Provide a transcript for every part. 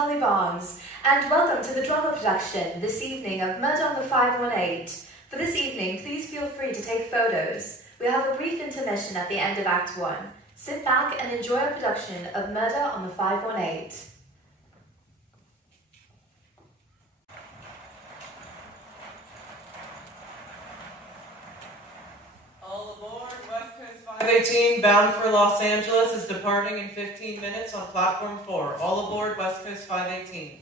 Holly Barnes, and welcome to the drama production this evening of Murder on the 518. For this evening, please feel free to take photos. We'll have a brief intermission at the end of Act 1. Sit back and enjoy our production of Murder on the 518. All aboard, West Coast 518, bound for Los Angeles, is departing in 15 minutes on platform 4. All aboard, West Coast 518. Can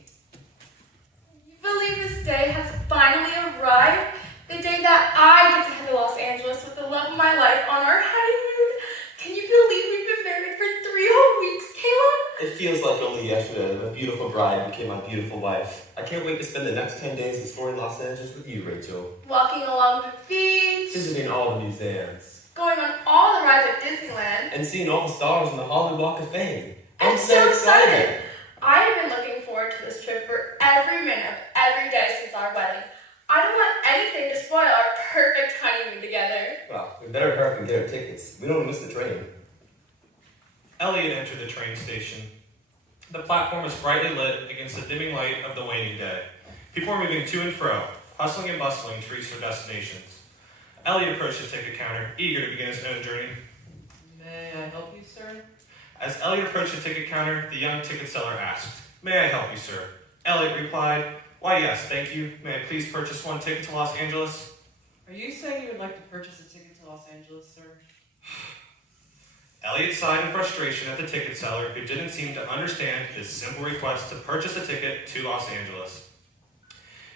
you believe this day has finally arrived? The day that I get to head to Los Angeles with the love of my life on our honeymoon. Can you believe we've been married for 3 whole weeks, Caleb? It feels like only yesterday that a beautiful bride became my beautiful wife. I can't wait to spend the next 10 days exploring Los Angeles with you, Rachel. Walking along the beach. Visiting all the museums. Going on all the rides at Disneyland. And seeing all the stars on the Hollywood Walk of Fame. I'm so excited! I have been looking forward to this trip for every minute of every day since our wedding. I don't want anything to spoil our perfect honeymoon together. Well, we better hurry up and get our tickets. We don't want to miss the train. Elliot entered the train station. The platform was brightly lit against the dimming light of the waning day. People were moving to and fro, hustling and bustling to reach their destinations. Elliot approached the ticket counter, eager to begin his own journey. May I help you, sir? As Elliot approached the ticket counter, the young ticket seller asked, "May I help you, sir?" Elliot replied, "Why, yes, thank you. May I please purchase one ticket to Los Angeles?" Are you saying you would like to purchase a ticket to Los Angeles, sir? Elliot sighed in frustration at the ticket seller, who didn't seem to understand his simple request to purchase a ticket to Los Angeles.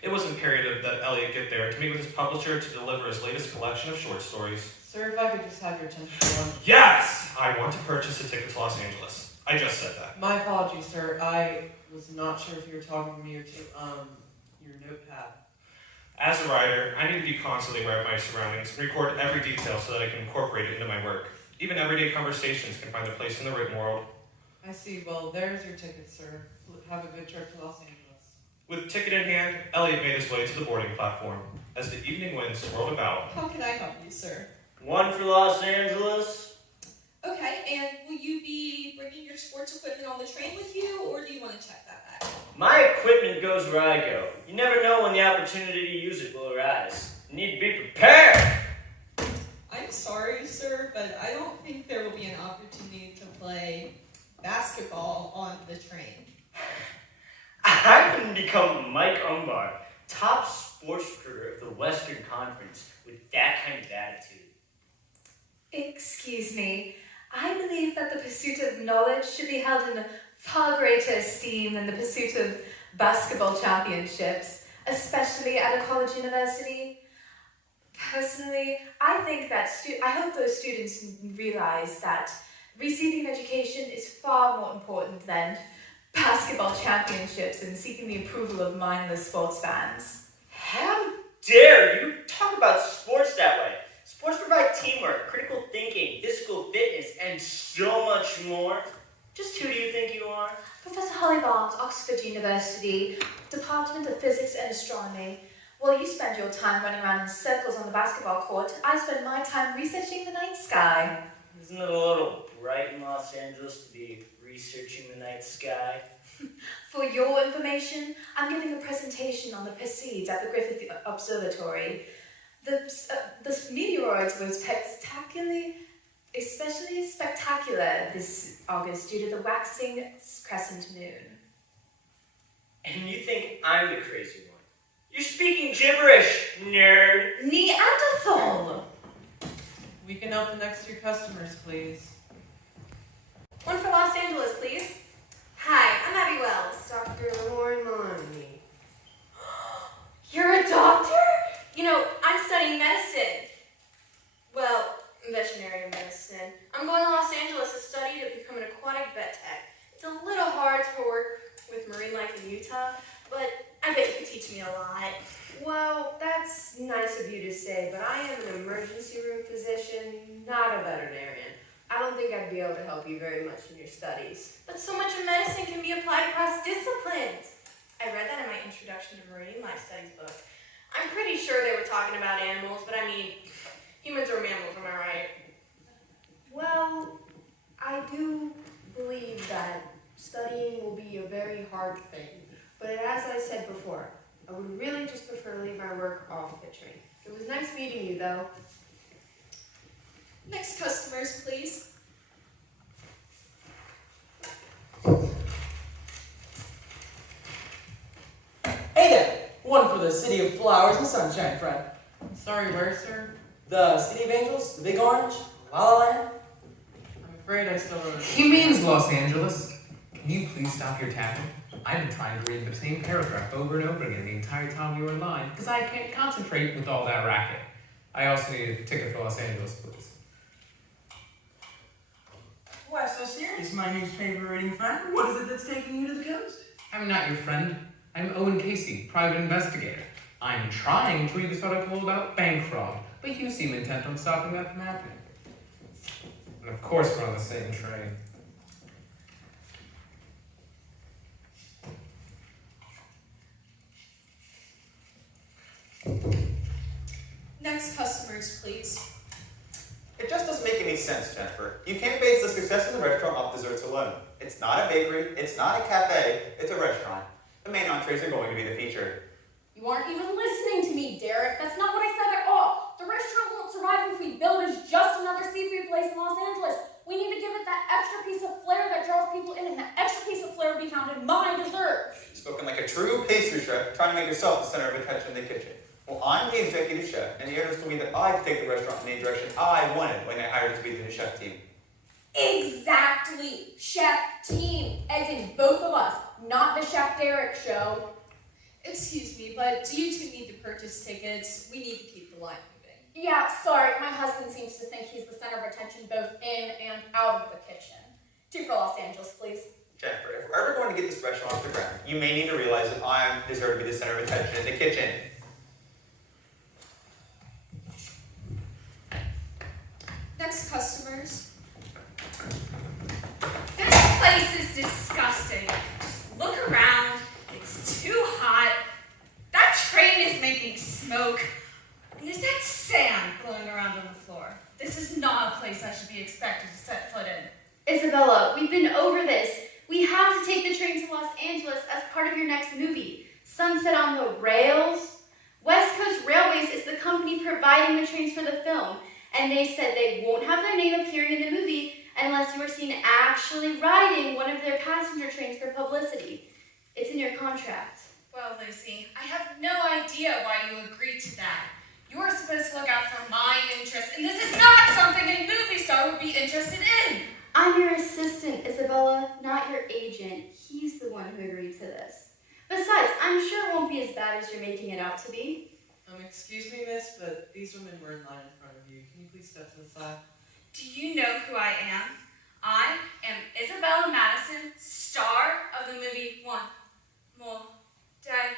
It was imperative that Elliot get there to meet with his publisher to deliver his latest collection of short stories. Sir, if I could just have your attention for one. Yes! I want to purchase a ticket to Los Angeles. I just said that. My apologies, sir. I was not sure if you were talking to me or to, your notepad. As a writer, I need to be constantly aware of my surroundings and record every detail so that I can incorporate it into my work. Even everyday conversations can find their place in the written world. I see. Well, there's your ticket, sir. Have a good trip to Los Angeles. With ticket in hand, Elliot made his way to the boarding platform. As the evening winds swirled about, How can I help you, sir? One for Los Angeles. Okay, and will you be bringing your sports equipment on the train with you, or do you want to check that bag? My equipment goes where I go. You never know when the opportunity to use it will arise. You need to be prepared. I'm sorry, sir, but I don't think there will be an opportunity to play basketball on the train. I can become Mike Umbar, top sports recruiter of the Western Conference, with that kind of attitude. Excuse me, I believe that the pursuit of knowledge should be held in far greater esteem than the pursuit of basketball championships, especially at a college university. Personally, I think that I hope those students realize that receiving an education is far more important than basketball championships and seeking the approval of mindless sports fans. How dare you talk about sports that way? Sports provide teamwork, critical thinking, physical fitness, and so much more. Just who do you think you are? Professor Holly Barnes, Oxford University, Department of Physics and Astronomy. While you spend your time running around in circles on the basketball court, I spend my time researching the night sky. Isn't it a little bright in Los Angeles to be researching the night sky? For your information, I'm giving a presentation on the Perseids at the Griffith Observatory. The meteoroids were especially spectacular this August due to the waxing crescent moon. And you think I'm the crazy one? You're speaking gibberish, nerd! Neanderthal! We can help the next 2 customers, please. One for Los Angeles, please. Hi, I'm Abby Wells. Dr. Lauren Maloney. You're a doctor? You know, I'm studying medicine. Well, veterinary medicine. I'm going to Los Angeles to study to become an aquatic vet tech. It's a little hard to work with marine life in Utah, but I bet you could teach me a lot. Well, that's nice of you to say, but I am an emergency room physician, not a veterinarian. I don't think I'd be able to help you very much in your studies. But so much of medicine can be applied across disciplines. I read that in my Introduction to Marine Life Studies book. I'm pretty sure they were talking about animals, but I mean, humans are mammals, am I right? Well, I do believe that studying will be a very hard hard thing. But as I said before, I would really just prefer to leave my work off the train. It was nice meeting you, though. Next customers, please. Hey there! One for the City of Flowers and Sunshine, friend. Sorry, where, sir? The City of Angels, the Big Orange, La La Land. I'm afraid I still don't. He means Los Angeles. Can you please stop your tapping? I've been trying to read the same paragraph over and over again the entire time you were in line because I can't concentrate with all that racket. I also need a ticket for Los Angeles, please. Why so serious, my newspaper reading friend? What is it that's taking you to the coast? I'm not your friend. I'm Owen Casey, private investigator. I'm trying to read this article about bank fraud, but you seem intent on stopping that from happening. And of course we're on the same train. Next customers, please. It just doesn't make any sense, Jennifer. You can't base the success of the restaurant off desserts alone. It's not a bakery, it's not a cafe, it's a restaurant. The main entrees are going to be the feature. You aren't even listening to me, Derek. That's not what I said at all. The restaurant won't survive if we build as just another seafood place in Los Angeles. We need to give it that extra piece of flair that draws people in, and that extra piece of flair will be found in my desserts. Spoken like a true pastry chef, trying to make yourself the center of attention in the kitchen. Well, I'm the executive chef, and the owners told me that I could take the restaurant in the direction I wanted when they hired us to be the new chef team. Exactly. Chef team, as in both of us, not the Chef Derek show. Excuse me, but do you two need to purchase tickets? We need to keep the line moving. Yeah, sorry, my husband seems to think he's the center of attention both in and out of the kitchen. 2 for Los Angeles, please. Jennifer, if we're ever going to get this restaurant off the ground, you may need to realize that I deserve to be the center of attention in the kitchen. Next customers. This place is disgusting. Just look around. It's too hot. That train is making smoke. And there's that sand blowing around on the floor. This is not a place I should be expected to set foot in. Isabella, we've been over this. We have to take the train to Los Angeles as part of your next movie, Sunset on the Rails. West Coast Railways is the company providing the trains for the film, and they said they won't have their name appearing in the movie unless you are seen actually riding one of their passenger trains for publicity. It's in your contract. Well, Lucy, I have no idea why you agreed to that. You are supposed to look out for my interests, and this is not something a movie star would be interested in. I'm your assistant, Isabella, not your agent. He's the one who agreed to this. Besides, I'm sure it won't be as bad as you're making it out to be. Excuse me, miss, but these women were in line in front of you. Can you please step to the side? Do you know who I am? I am Isabella Madison, star of the movie One More Day,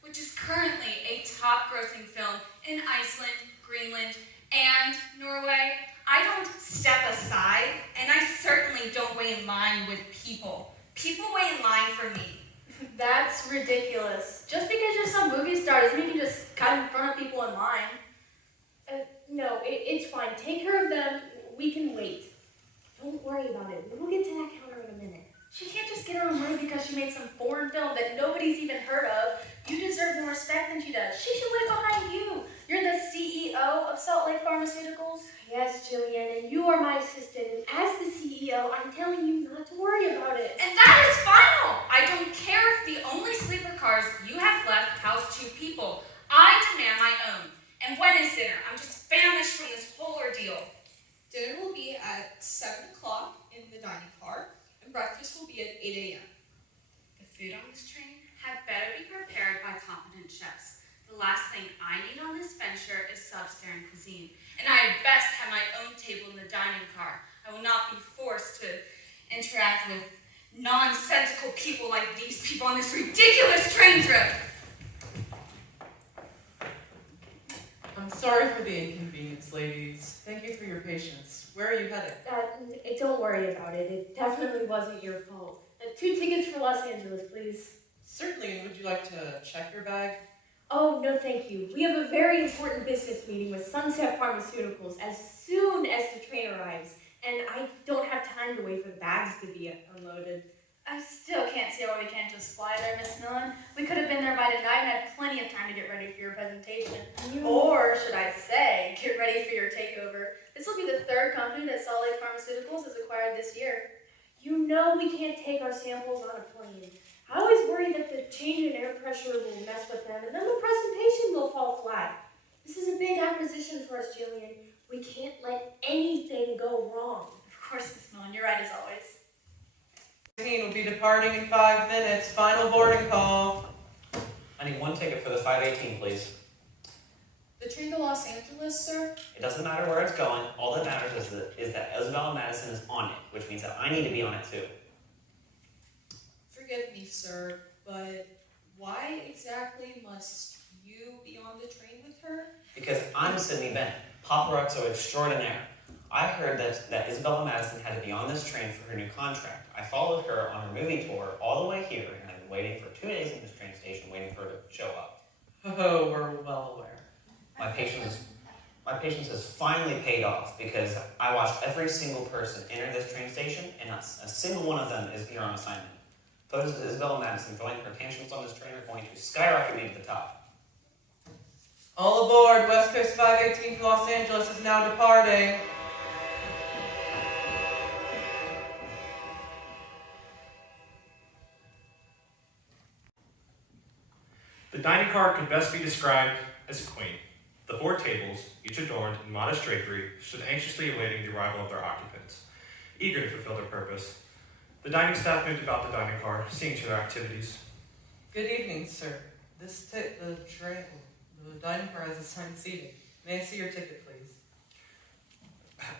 which is currently a top-grossing film in Iceland, Greenland, and Norway. I don't step aside, and I certainly don't wait in line with people. People wait in line for me. That's ridiculous. Just because you're some movie star doesn't mean you just cut in front of people in line. No, it's fine. Take care of them. We can wait. Don't worry about it. We'll get to that counter in a minute. She can't just get her own room because she made some foreign film that nobody's even heard of. You deserve more respect than she does. She should wait behind you. You're the CEO of Salt Lake Pharmaceuticals. Yes, Jillian, and you are my assistant. And as the CEO, I'm telling you not to worry about it. And that is final! I don't care if the only sleeper cars you have left house 2 people. I demand my own. And when is dinner? I'm just famished from this whole ordeal. Dinner will be at 7 o'clock in the dining car, and breakfast will be at 8 a.m. The food on this train had better be prepared by competent chefs. The last thing I need on this venture is sub-Saharan cuisine, and I had best have my own table in the dining car. I will not be forced to interact with nonsensical people like these people on this ridiculous train trip. I'm sorry for the inconvenience, ladies. Thank you for your patience. Where are you headed? Don't worry about it. It definitely wasn't your fault. 2 tickets for Los Angeles, please. Certainly, and would you like to check your bag? Oh, no thank you. We have a very important business meeting with Sunset Pharmaceuticals as soon as the train arrives, and I don't have time to wait for the bags to be unloaded. I still can't see why we can't just fly there, Miss Millen. We could have been there by tonight and had plenty of time to get ready for your presentation. Or should I say, get ready for your takeover. This will be the third company that Salt Lake Pharmaceuticals has acquired this year. You know we can't take our samples on a plane. I always worry that the change in air pressure will mess with them and then the presentation will fall flat. This is a big acquisition for us, Jillian. We can't let anything go wrong. Of course, Miss Millen, you're right as always. Will be departing in 5 minutes. Final boarding call. I need one ticket for the 518, please. The train to Los Angeles, sir? It doesn't matter where it's going. All that matters is that Isabella Madison is on it, which means that I need to be on it too. Forgive me, sir, but why exactly must you be on the train with her? Because I'm Sydney Bennett, paparazzo extraordinaire. I heard that Isabella Madison had to be on this train for her new contract. I followed her on her movie tour all the way here, and I've been waiting for 2 days in this train station waiting for her to show up. Oh, we're well aware. My patience has finally paid off because I watched every single person enter this train station, and not a single one of them is here on assignment. Photos of Isabella Madison throwing her tantrums on this train are going to skyrocket me to the top. All aboard. West Coast 518 for Los Angeles is now departing. The dining car could best be described as a queen. The 4 tables, each adorned in modest drapery, stood anxiously awaiting the arrival of their occupants, eager to fulfill their purpose. The dining staff moved about the dining car, seeing to their activities. Good evening, sir. The dining car has assigned seating. May I see your ticket, please?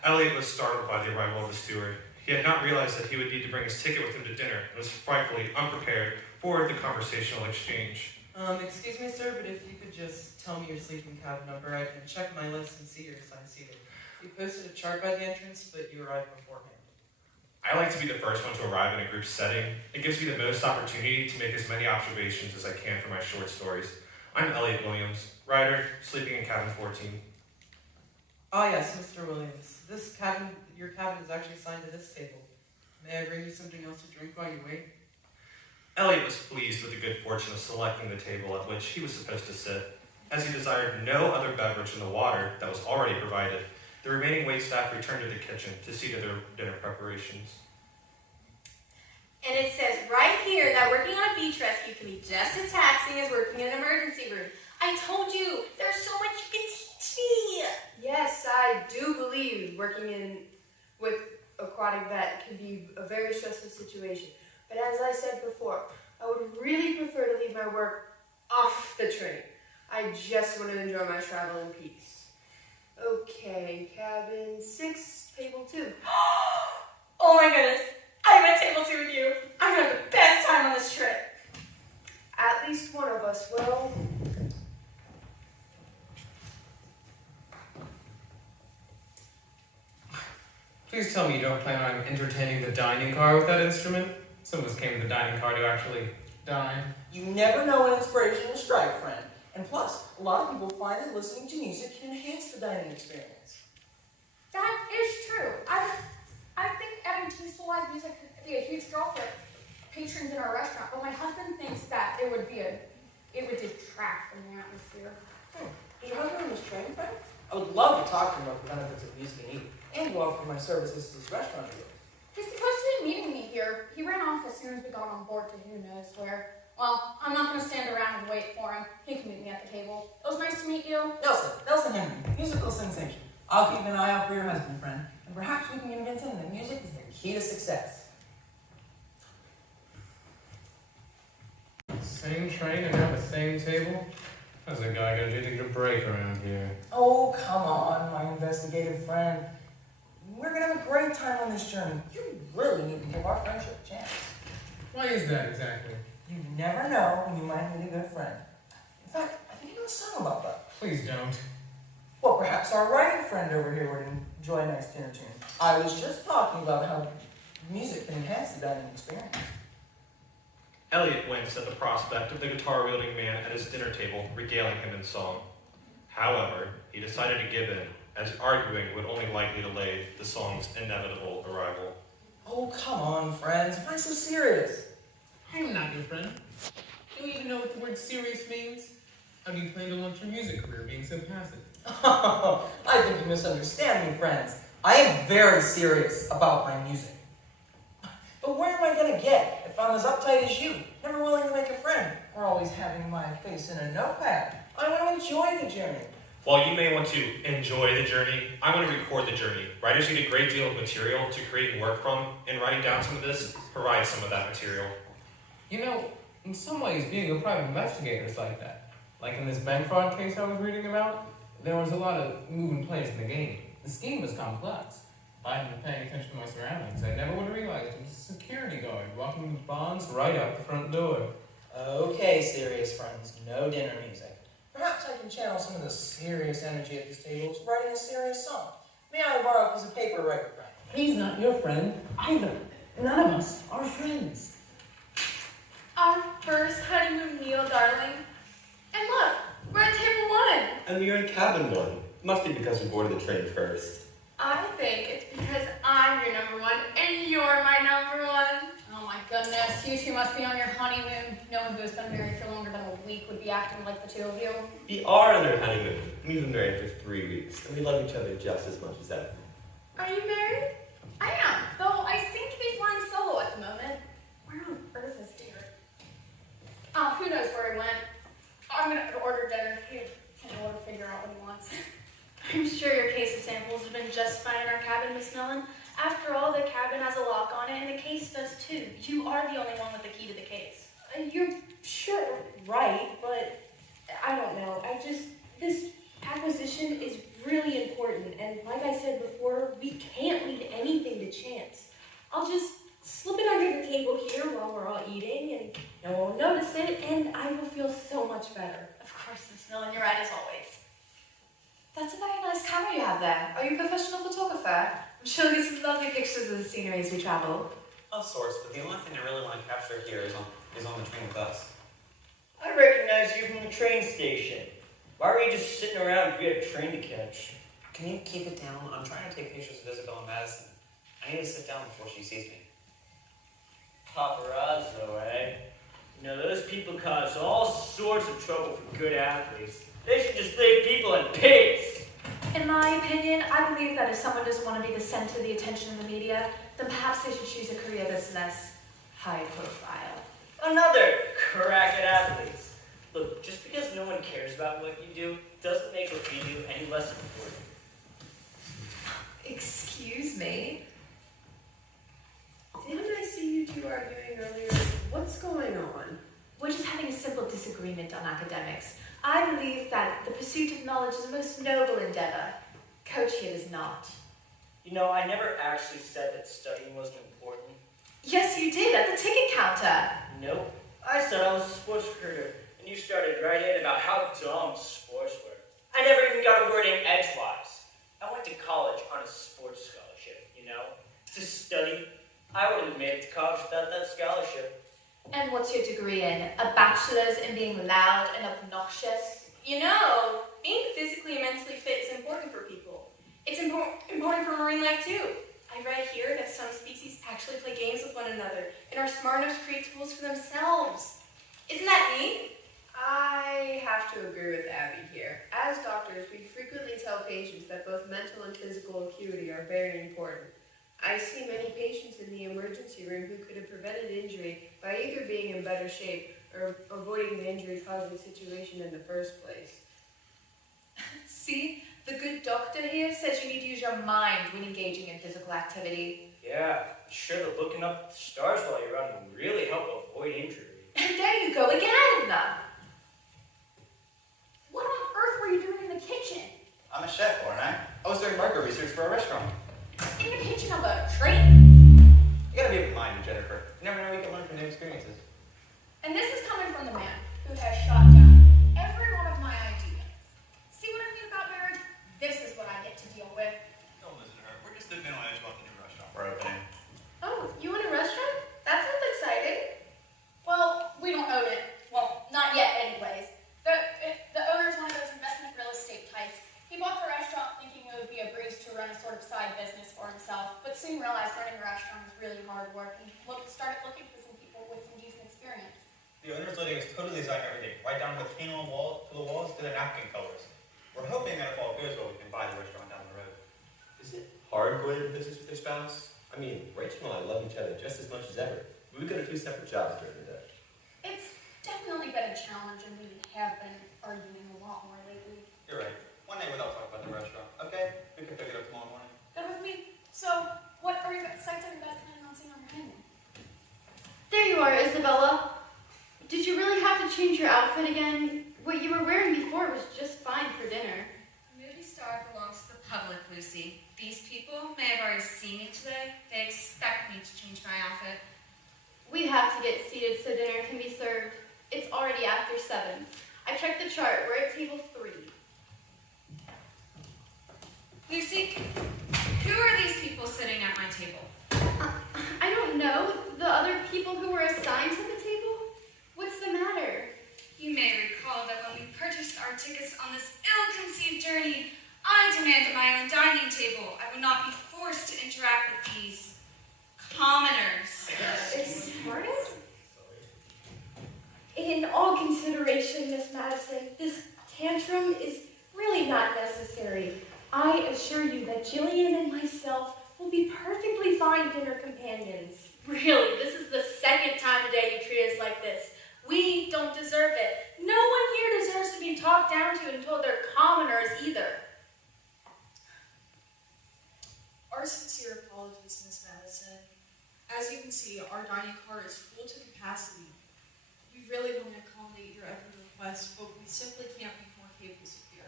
Elliot was startled by the arrival of the steward. He had not realized that he would need to bring his ticket with him to dinner and was frightfully unprepared for the conversational exchange. Excuse me, sir, but if you could just tell me your sleeping cab number, I can check my list and see your assigned seating. You posted a chart by the entrance, but you arrived beforehand. I like to be the first one to arrive in a group setting. It gives me the most opportunity to make as many observations as I can for my short stories. I'm Elliot Williams, writer, sleeping in cabin 14. Ah, yes, Mr. Williams. Your cabin is actually assigned to this table. May I bring you something else to drink while you wait? Elliot was pleased with the good fortune of selecting the table at which he was supposed to sit. As he desired no other beverage than the water that was already provided, the remaining waitstaff returned to the kitchen to see to their dinner preparations. And it says right here that working on a beach rescue can be just as taxing as working in an emergency room. I told you, there's so much you can teach me. Yes, I do believe working with aquatic vet can be a very stressful situation. But as I said before, I would really prefer to leave my work off the train. I just want to enjoy my travel in peace. Okay, cabin 6, table 2. Oh my goodness, I'm at table 2 with you. I'm gonna have the best time on this trip. At least one of us will. Please tell me you don't plan on entertaining the dining car with that instrument? Some of us came to the dining car to actually dine. You never know when inspiration will strike, friend. And plus, a lot of people find that listening to music can enhance the dining experience. That is true. I think adding tunes to live music could be a huge draw for patrons in our restaurant, but my husband thinks that it would detract from the atmosphere. Is your husband on this train, friend? I would love to talk to him about the benefits of music and eating, and to offer my services to this restaurant of yours. He's supposed to be meeting me here. He ran off as soon as we got on board to who knows where. Well, I'm not going to stand around and wait for him. He can meet me at the table. It was nice to meet you. Nelson Henry, musical sensation. I'll keep an eye out for your husband, friend, and perhaps we can convince him that music is the key to success. Same train and now the same table? How's a guy gonna do to get a break around here? Oh, come on, my investigative friend. We're gonna have a great time on this journey. You really need to give our friendship a chance. Why is that exactly? You never know when you might meet a good friend. In fact, I think I know a song about that. Please don't. Well, perhaps our writing friend over here would enjoy a nice dinner tune. I was just talking about how music can enhance the dining experience. Elliot winced at the prospect of the guitar-wielding man at his dinner table regaling him in song. However, he decided to give in, as arguing would only likely delay the song's inevitable arrival. Oh, come on, friends. Why so serious? I'm not your friend. Do you even know what the word serious means? How do you plan to launch your music career being so passive? Oh, I think you misunderstand me, friends. I am very serious about my music. But where am I going to get if I'm as uptight as you, never willing to make a friend, or always having my face in a notepad? I want to enjoy the journey. While you may want to enjoy the journey, I want to record the journey. Writers need a great deal of material to create and work from, and writing down some of this provides some of that material. You know, in some ways, being a private investigator is like that. Like in this bank fraud case I was reading about, there was a lot of moving players in the game. The scheme was complex. If I hadn't been paying attention to my surroundings, I never would have realized it was a security guard walking with bonds right out the front door. Okay, serious friends, no dinner music. Perhaps I can channel some of the serious energy at this table to writing a serious song. May I borrow a piece of paper, right, friend? He's not your friend either. None of us are friends. Our first honeymoon meal, darling. And look, we're at table 1. And you're in cabin 1. Must be because we boarded the train first. I think it's because I'm your number 1 and you're my number 1. Oh my goodness, you two must be on your honeymoon. No one who has been married for longer than a week would be acting like the two of you. We are on our honeymoon. We've been married for 3 weeks, and we love each other just as much as ever. Are you married? I am, though I seem to be flying solo at the moment. Where on earth is Derek? Oh, who knows where he went. I'm gonna order dinner. He can't order figure out what he wants. I'm sure your case of samples has been just fine in our cabin, Miss Mellon. After all, the cabin has a lock on it, and the case does too. You are the only one with the key to the case. You're sure right, but I don't know. This acquisition is really important, and like I said before, we can't leave anything to chance. I'll just slip it under the table here while we're all eating, and no one will notice it, and I will feel so much better. Of course, Miss Mellon, you're right as always. That's a very nice camera you have there. Are you a professional photographer? I'm sure you'll get some lovely pictures of the scenery as we travel. Of sorts, but the only thing I really want to capture here is on the train with us. I recognize you from the train station. Why were you just sitting around if we had a train to catch? Can you keep it down? I'm trying to take pictures of Isabella Madison. I need to sit down before she sees me. Paparazzo, eh? You know, those people cause all sorts of trouble for good athletes. They should just leave people in pigs. In my opinion, I believe that if someone doesn't want to be the center of the attention of the media, then perhaps they should choose a career that's less high profile. Another crack at athletes. Look, just because no one cares about what you do doesn't make what you do any less important. Excuse me? Didn't I see you two arguing earlier? What's going on? We're just having a simple disagreement on academics. I believe that the pursuit of knowledge is a most noble endeavor. Coach here does not. You know, I never actually said that studying wasn't important. Yes, you did, at the ticket counter. Nope. I said I was a sports recruiter, and you started right in about how dumb sports were. I never even got a word in edgewise. I went to college on a sports scholarship, you know? To study, I wouldn't have made it to college without that scholarship. And what's your degree in? A bachelor's in being loud and obnoxious? You know, being physically and mentally fit is important for people. It's important for marine life too. I read here that some species actually play games with one another and are smart enough to create tools for themselves. Isn't that neat? I have to agree with Abby here. As doctors, we frequently tell patients that both mental and physical acuity are very important. I see many patients in the emergency room who could have prevented injury by either being in better shape or avoiding the injury-causing situation in the first place. See, the good doctor here says you need to use your mind when engaging in physical activity. Yeah, sure that looking up at the stars while you're running will really help avoid injury. And there you go again! What on earth were you doing in the kitchen? I'm a chef, aren't I? I was doing market research for a restaurant. In the kitchen of a train? You gotta be open-minded, Jennifer. You never know what you can learn from new experiences. And this is coming from the man who has shot down every one of my ideas. See what I mean about marriage? This is what I get to deal with. Don't listen to her. We're just dipping on edge about the new restaurant we're opening. Oh, you own a restaurant? That sounds exciting. Well, we don't own it. Well, not yet anyways. The owner's one of those investment real estate types. He bought the restaurant thinking it would be a breeze to run a sort of side business for himself, but soon realized running a restaurant was really hard work and started looking for some people with some decent experience. The owner's letting us totally design everything, right down to the paint on the walls to the napkin colors. We're hoping that if all goes well, we can buy the restaurant down the road. Is it hard going into business with your spouse? I mean, Rachel and I love each other just as much as ever. We would go to 2 separate jobs during the day. It's definitely been a challenge, and we have been arguing a lot more lately. You're right. One night without talking about the restaurant. Okay? We can pick it up tomorrow morning. Good with me. So, what sites are you guys planning on seeing on your honeymoon? There you are, Isabella. Did you really have to change your outfit again? What you were wearing before was just fine for dinner. A movie star belongs to the public, Lucy. These people may have already seen me today. They expect me to change my outfit. We have to get seated so dinner can be served. It's already after 7. I checked the chart. We're at table 3. Lucy, who are these people sitting at my table? I don't know. The other people who were assigned to the table? What's the matter? You may recall that when we purchased our tickets on this ill-conceived journey, I demanded my own dining table. I would not be forced to interact with these commoners. Pardon? In all consideration, Miss Madison, this tantrum is really not necessary. I assure you that Jillian and myself will be perfectly fine dinner companions. Really, this is the second time today you treat us like this. We don't deserve it. No one here deserves to be talked down to and told they're commoners either. Our sincere apologies, Miss Madison. As you can see, our dining car is full to capacity. We really want to accommodate your every request, but we simply can't make more tables here.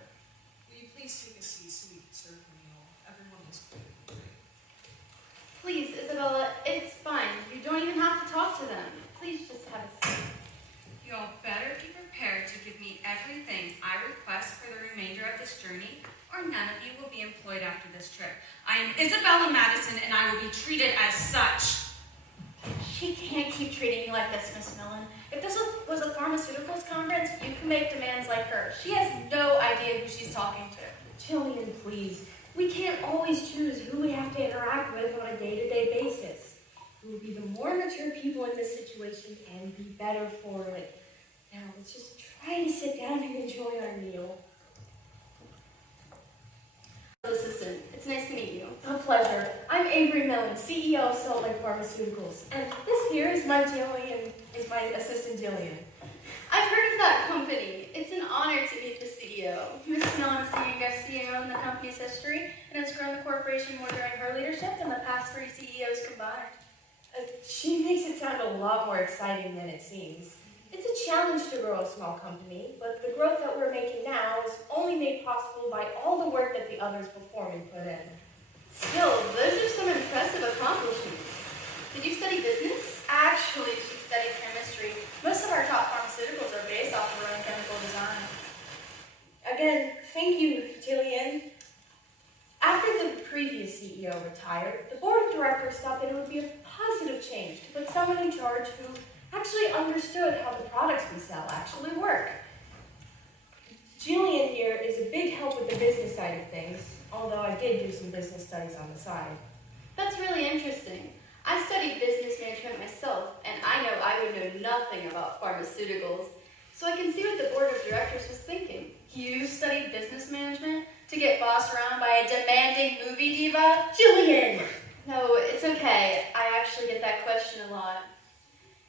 Will you please take a seat so we can serve the meal? Everyone is hungry. Please, Isabella, it's fine. You don't even have to talk to them. Please just have a seat. You'll better be prepared to give me everything I request for the remainder of this journey, or none of you will be employed after this trip. I am Isabella Madison, and I will be treated as such. She can't keep treating you like this, Miss Millen. If this was a pharmaceuticals conference, you can make demands like her. She has no idea who she's talking to. Jillian, please. We can't always choose who we have to interact with on a day-to-day basis. We will be the more mature people in this situation and be better for it. Now, let's just try to sit down and enjoy our meal. Assistant, it's nice to meet you. A pleasure. I'm Avery Millen, CEO of Salt Lake Pharmaceuticals, and this here is my assistant Jillian. I've heard of that company. It's an honor to meet the CEO. Miss Millen is the youngest CEO in the company's history and has grown the corporation more during her leadership than the past 3 CEOs combined. She makes it sound a lot more exciting than it seems. It's a challenge to grow a small company, but the growth that we're making now is only made possible by all the work that the others before me put in. Still, those are some impressive accomplishments. Did you study business? Actually, she studied chemistry. Most of our top pharmaceuticals are based off of our own chemical design. Again, thank you, Jillian. After the previous CEO retired, the board of directors thought that it would be a positive change to put someone in charge who actually understood how the products we sell actually work. Jillian here is a big help with the business side of things, although I did do some business studies on the side. That's really interesting. I studied business management myself, and I know I would know nothing about pharmaceuticals, so I can see what the board of directors was thinking. You studied business management to get bossed around by a demanding movie diva? Jillian! No, it's okay. I actually get that question a lot.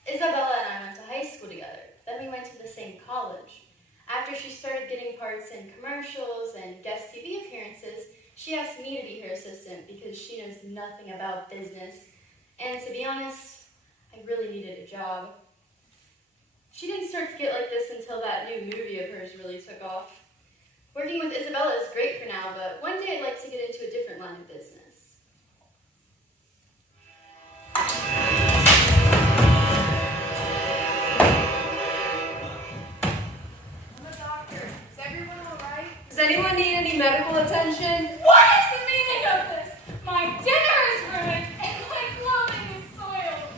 Isabella and I went to high school together. Then we went to the same college. After she started getting parts in commercials and guest TV appearances, she asked me to be her assistant because she knows nothing about business. And to be honest, I really needed a job. She didn't start to get like this until that new movie of hers really took off. Working with Isabella is great for now, but one day I'd like to get into a different line of business. Does anyone need any medical attention? What is the meaning of this? My dinner is ruined and my clothing is soiled.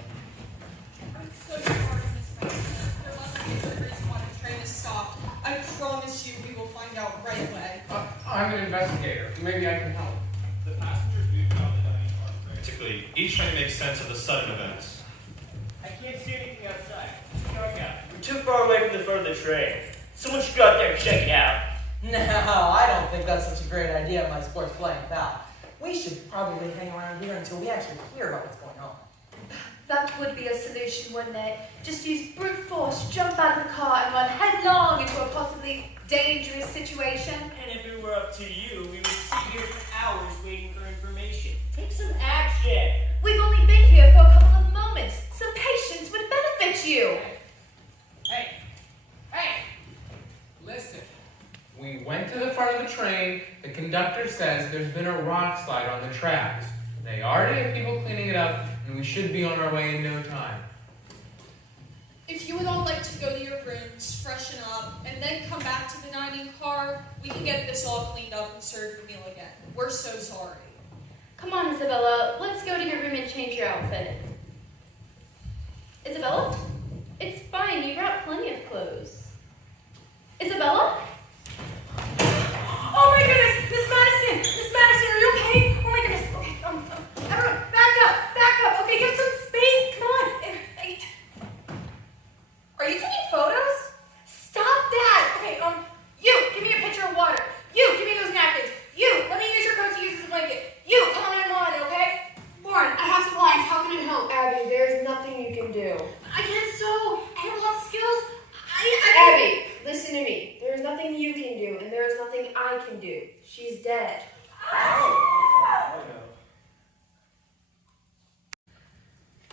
I'm so sorry, Miss Madison. There must be a good reason why the train is stopped. I promise you we will find out right away. I'm an investigator. Maybe I can help. The passenger quickly, each trying to make sense of the sudden events. I can't see anything outside. It's dark out. We're too far away from the front of the train. Someone should go out there and check it out. No, I don't think that's such a great idea, my sports playing pal. We should probably hang around here until we actually hear about what's going on. That would be a solution, wouldn't it? Just use brute force, jump out of the car, and run headlong into a possibly dangerous situation. And if it were up to you, we would sit here for hours waiting for information. Take some action. We've only been here for a couple of moments. Some patience would benefit you. Hey! Listen. We went to the front of the train. The conductor says there's been a rock slide on the tracks. They already have people cleaning it up, and we should be on our way in no time. If you would all like to go to your rooms, freshen up, and then come back to the dining car, we can get this all cleaned up and serve the meal again. We're so sorry. Come on, Isabella. Let's go to your room and change your outfit. Isabella? It's fine. You brought plenty of clothes. Isabella? Oh my goodness, Miss Madison, are you okay? Oh my goodness, okay, everyone, back up, okay, get some space, come on. Are you taking photos? Stop that, okay, you, give me a pitcher of water. You, give me those napkins. You, let me use your coat to use as a blanket. You, call 911, okay? Lauren, I have supplies, how can I help? Abby, there's nothing you can do. I can't sew, I have lots of skills. Abby, listen to me. There's nothing you can do, and there is nothing I can do. She's dead. Oh no.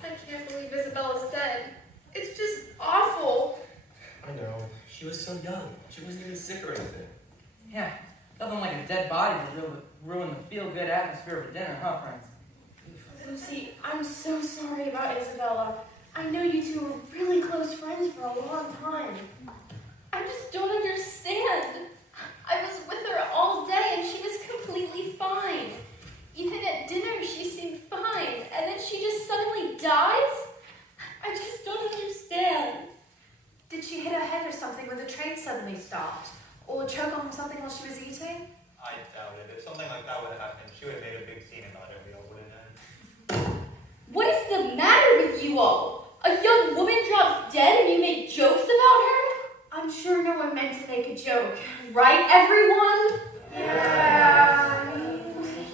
I can't believe Isabella's dead. It's just awful. I know. She was so young. She wasn't even sick or anything. Yeah, nothing like a dead body to ruin the feel-good atmosphere of a dinner, huh, friends? Lucy, I'm so sorry about Isabella. I know you two were really close friends for a long time. I just don't understand. I was with her all day and she was completely fine. Even at dinner she seemed fine. And then she just suddenly dies? I just don't understand. Did she hit her head or something when the train suddenly stopped? Or choke on something while she was eating? I doubt it. If something like that would have happened, she would have made a big scene about it. We all would have done. What is the matter with you all? A young woman drops dead and you make jokes about her? I'm sure no one meant to make a joke. Right, everyone? Yeah.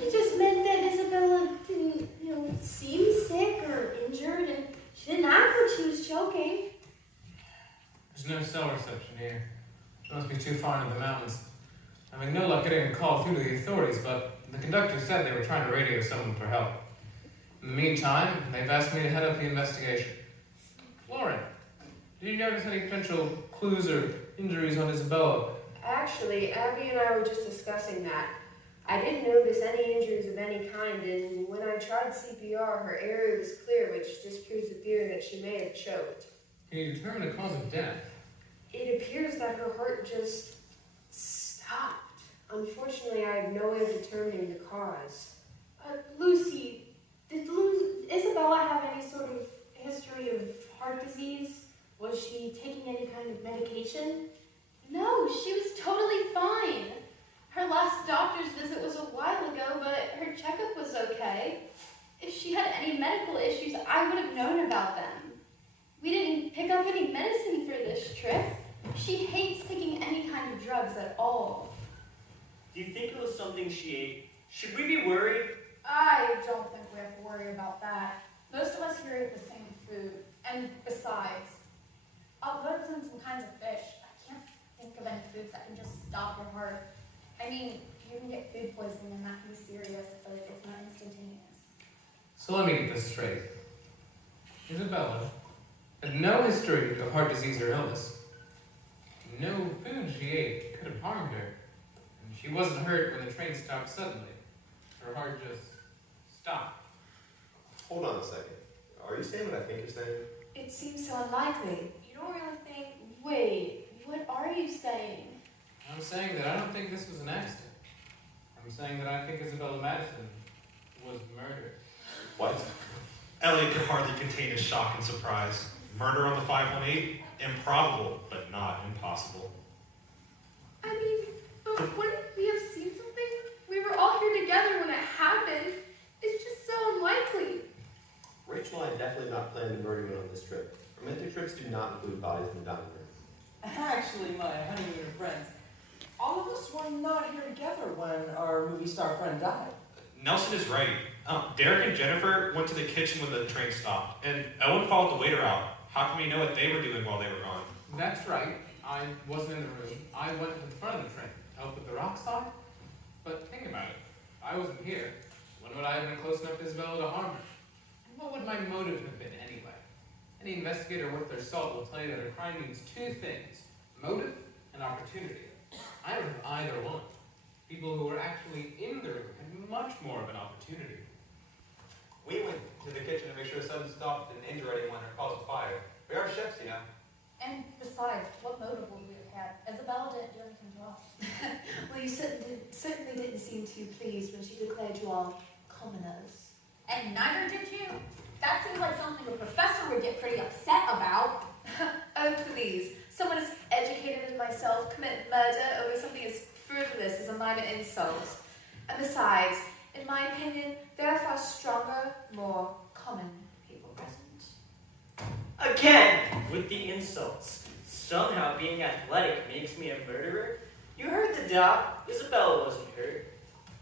He just meant that Isabella didn't, seem sick or injured, and she didn't act like she was joking. There's no cell reception here. It must be too far into the mountains. Having no luck getting a call through to the authorities, but the conductor said they were trying to radio someone for help. In the meantime, they've asked me to head up the investigation. Lauren, did you notice any potential clues or injuries on Isabella? Actually, Abby and I were just discussing that. I didn't notice any injuries of any kind, and when I tried CPR, her area was clear, which disproves the theory that she may have choked. Can you determine the cause of death? It appears that her heart just stopped. Unfortunately, I have no way of determining the cause. Lucy, did Isabella have any sort of history of heart disease? Was she taking any kind of medication? No, she was totally fine. Her last doctor's visit was a while ago, but her checkup was okay. If she had any medical issues, I would have known about them. We didn't pick up any medicine for this trip. She hates taking any kind of drugs at all. Do you think it was something she ate? Should we be worried? I don't think we have to worry about that. Most of us here eat the same food. And besides, other than some kinds of fish, I can't think of any foods that can just stop your heart. I mean, you can get food poisoning and that can be serious, but it's not instantaneous. So let me get this straight. Isabella had no history of heart disease or illness. No food she ate could have harmed her. And she wasn't hurt when the train stopped suddenly. Her heart just stopped. Hold on a second. Are you saying what I think you're saying? It seems so unlikely. You don't really think... Wait, what are you saying? I'm saying that I don't think this was an accident. I'm saying that I think Isabella Madison was murdered. What? Elliot could hardly contain his shock and surprise. Murder on the 518? Improbable, but not impossible. I mean, but wouldn't we have seen something? We were all here together when it happened. It's just so unlikely. Rachel and I definitely not planning to murder you on this trip. Romantic trips do not include bodies in the dining room. Actually, my honeymoon friends, all of us were not here together when our movie star friend died. Nelson is right. Derek and Jennifer went to the kitchen when the train stopped, and Owen followed the waiter out. How can we know what they were doing while they were gone? That's right. I wasn't in the room. I went to the front of the train to help with the rock slide. But think about it. I wasn't here. When would I have been close enough to Isabella to harm her? And what would my motive have been anyway? Any investigator worth their salt will tell you that a crime needs two things: motive and opportunity. I don't have either one. People who were actually in the room had much more of an opportunity. We went to the kitchen to make sure someone stopped and injure anyone or caused a fire. We are chefs, you know. And besides, what motive would we have had? Isabella didn't do anything to us. Well, you certainly didn't seem too pleased when she declared you all commoners. And neither did you. That seems like something a professor would get pretty upset about. Oh, please. Someone as educated as myself commit murder over something as frivolous as a minor insult. And besides, in my opinion, there are far stronger, more common people present. Again, with the insults. Somehow being athletic makes me a murderer? You heard the doc. Isabella wasn't hurt.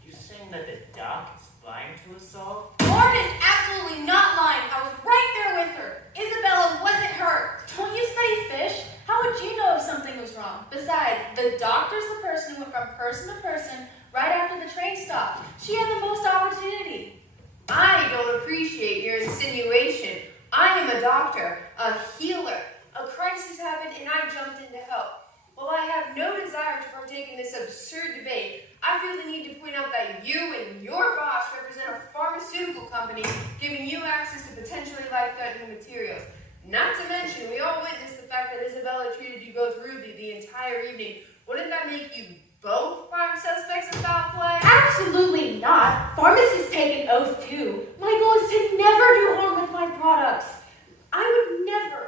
You saying that the doc is lying to us all? Lauren is absolutely not lying. I was right there with her. Isabella wasn't hurt. Don't you study fish? How would you know if something was wrong? Besides, the doctor's the person who went from person to person right after the train stopped. She had the most opportunity. I don't appreciate your insinuation. I am a doctor, a healer. A crisis happened and I jumped in to help. While I have no desire to partake in this absurd debate, I feel the need to point out that you and your boss represent a pharmaceutical company giving you access to potentially life-threatening materials. Not to mention, we all witnessed the fact that Isabella treated you both rudely the entire evening. Wouldn't that make you both prime suspects of foul play? Absolutely not. Pharmacists take an oath too. My goal is to never do harm with my products. I would never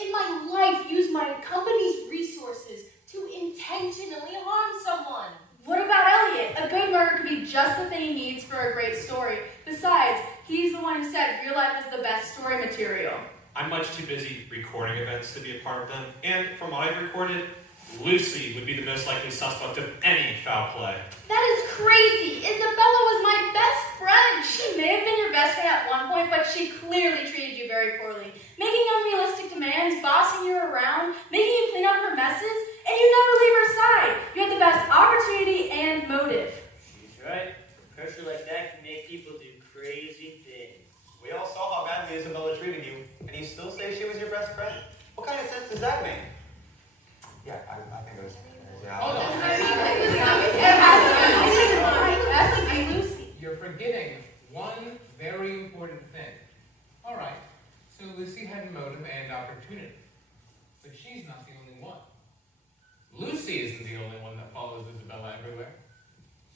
in my life use my company's resources to intentionally harm someone. What about Elliot? A good murder could be just the thing he needs for a great story. Besides, he's the one who said real life is the best story material. I'm much too busy recording events to be a part of them, and from what I've recorded, Lucy would be the most likely suspect of any foul play. That is crazy. Isabella was my best friend. She may have been your best friend at one point, but she clearly treated you very poorly. Making unrealistic demands, bossing you around, making you clean up her messes, and you never leave her side. You had the best opportunity and motive. She's right. Pressure like that can make people do crazy things. We all saw how badly Isabella treated you, and you still say she was your best friend? What kind of sense does that make? Yeah, I think it was. Yeah. Hold on. That's a big Lucy. You're forgetting one very important thing. All right, so Lucy had motive and opportunity, but she's not the only one. Lucy isn't the only one that follows Isabella everywhere.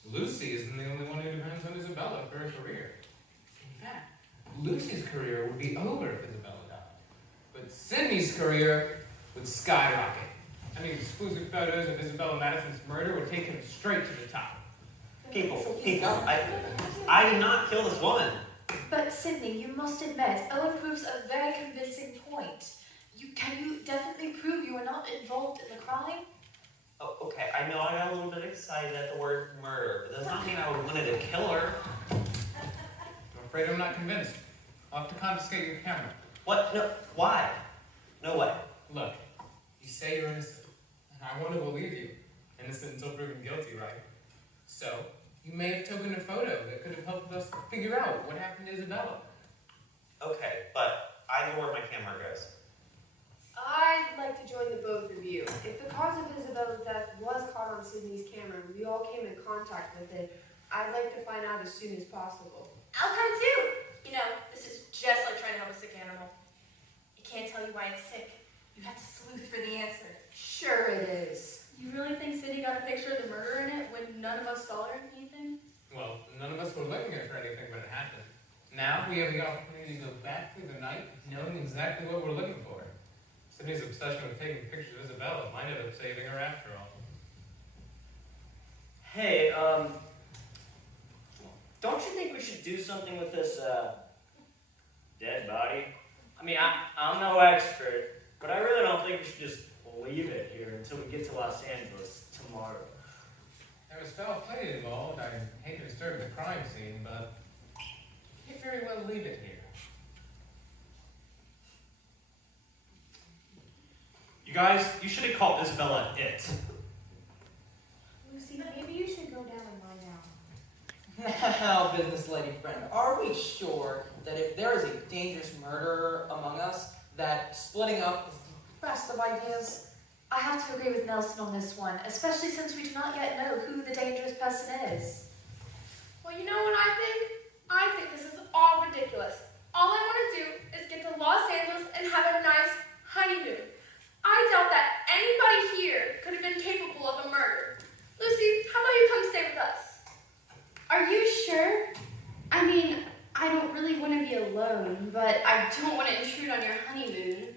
Lucy isn't the only one who depends on Isabella for her career. In fact, Lucy's career would be over if Isabella died, but Sydney's career would skyrocket. I mean, exclusive photos of Isabella Madison's murder would take him straight to the top. People, I did not kill this woman. But Sydney, you must admit, Owen proves a very convincing point. Can you definitely prove you were not involved in the crime? Oh, okay, I know I got a little bit excited at the word murder, but does not mean I wanted to kill her. I'm afraid I'm not convinced. I'll have to confiscate your camera. What? No, why? No way. Look, you say you're innocent, and I want to believe you. Innocent until proven guilty, right? So, you may have taken a photo that could have helped us figure out what happened to Isabella. Okay, but I know where my camera goes. I'd like to join the both of you. If the cause of Isabella's death was caught on Sydney's camera and we all came in contact with it, I'd like to find out as soon as possible. I'll come too. You know, this is just like trying to help a sick animal. It can't tell you why it's sick. You have to sleuth for the answer. Sure it is. You really think Sydney got a picture of the murder in it when none of us saw her or anything? Well, none of us were looking at it for anything when it happened. Now we have the opportunity to go back through the night knowing exactly what we're looking for. Sydney's obsession with taking pictures of Isabella might end up saving her after all. Hey, don't you think we should do something with this, dead body? I'm no expert, but I really don't think we should just leave it here until we get to Los Angeles tomorrow. There was foul play involved. I hate to disturb the crime scene, but you can't very well leave it here. You guys, you should have called Isabella it. Lucy, maybe you should go down and lie down. Now, business lady friend, are we sure that if there is a dangerous murderer among us, that splitting up is the best of ideas? I have to agree with Nelson on this one, especially since we do not yet know who the dangerous person is. Well, you know what I think? I think this is all ridiculous. All I want to do is get to Los Angeles and have a nice honeymoon. I doubt that anybody here could have been capable of a murder. Lucy, how about you come stay with us? Are you sure? I mean, I don't really want to be alone, but I don't want to intrude on your honeymoon.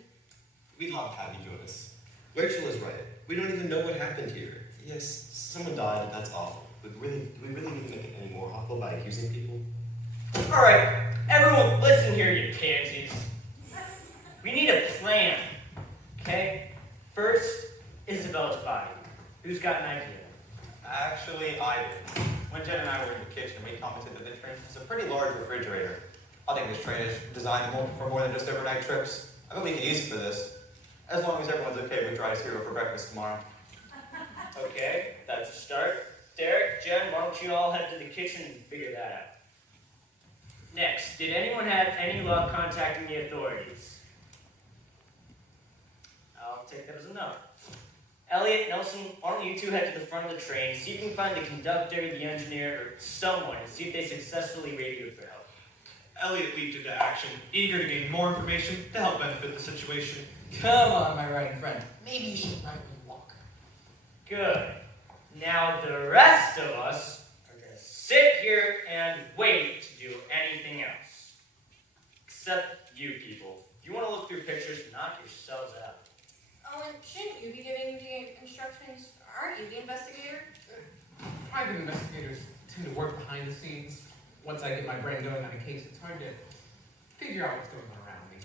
We love having you join us. Rachel is right. We don't even know what happened here. Yes, someone died, and that's awful. But really, do we really need to make it any more awful by accusing people? All right, everyone, listen here, you pansies. We need a plan, okay? First, Isabella's body. Who's got an idea? Actually, I did. When Jen and I were in the kitchen, we commented that the train is a pretty large refrigerator. I think this train is designed for more than just overnight trips. I bet we can use it for this. As long as everyone's okay with dry cereal for breakfast tomorrow. Okay, that's a start. Derek, Jen, why don't you all head to the kitchen and figure that out? Next, did anyone have any luck contacting the authorities? I'll take that as a no. Elliot, Nelson, why don't you two head to the front of the train, see if you can find the conductor, the engineer, or someone, and see if they successfully radioed for help. Elliot leaped into action, eager to gain more information to help benefit the situation. Come on, my writing friend. Maybe you should write me walk. Good. Now the rest of us are going to sit here and wait to do anything else. Except you people. If you want to look through pictures, knock yourselves out. Oh, and shouldn't you be giving the instructions? Aren't you the investigator? Private investigators tend to work behind the scenes. Once I get my brain going on a case, it's hard to figure out what's going on around me.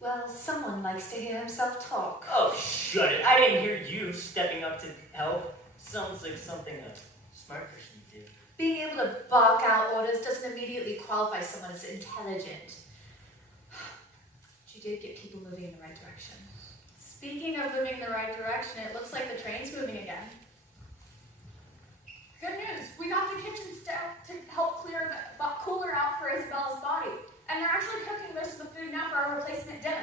Well, someone likes to hear himself talk. Oh, shut it. I didn't hear you stepping up to help. Sounds like something a smart person would do. Being able to bark out orders doesn't immediately qualify someone as intelligent. But you did get people moving in the right direction. Speaking of moving in the right direction, it looks like the train's moving again. Good news, we got the kitchen staff to help clear the cooler out for Isabella's body. And they're actually cooking most of the food now for our replacement dinner.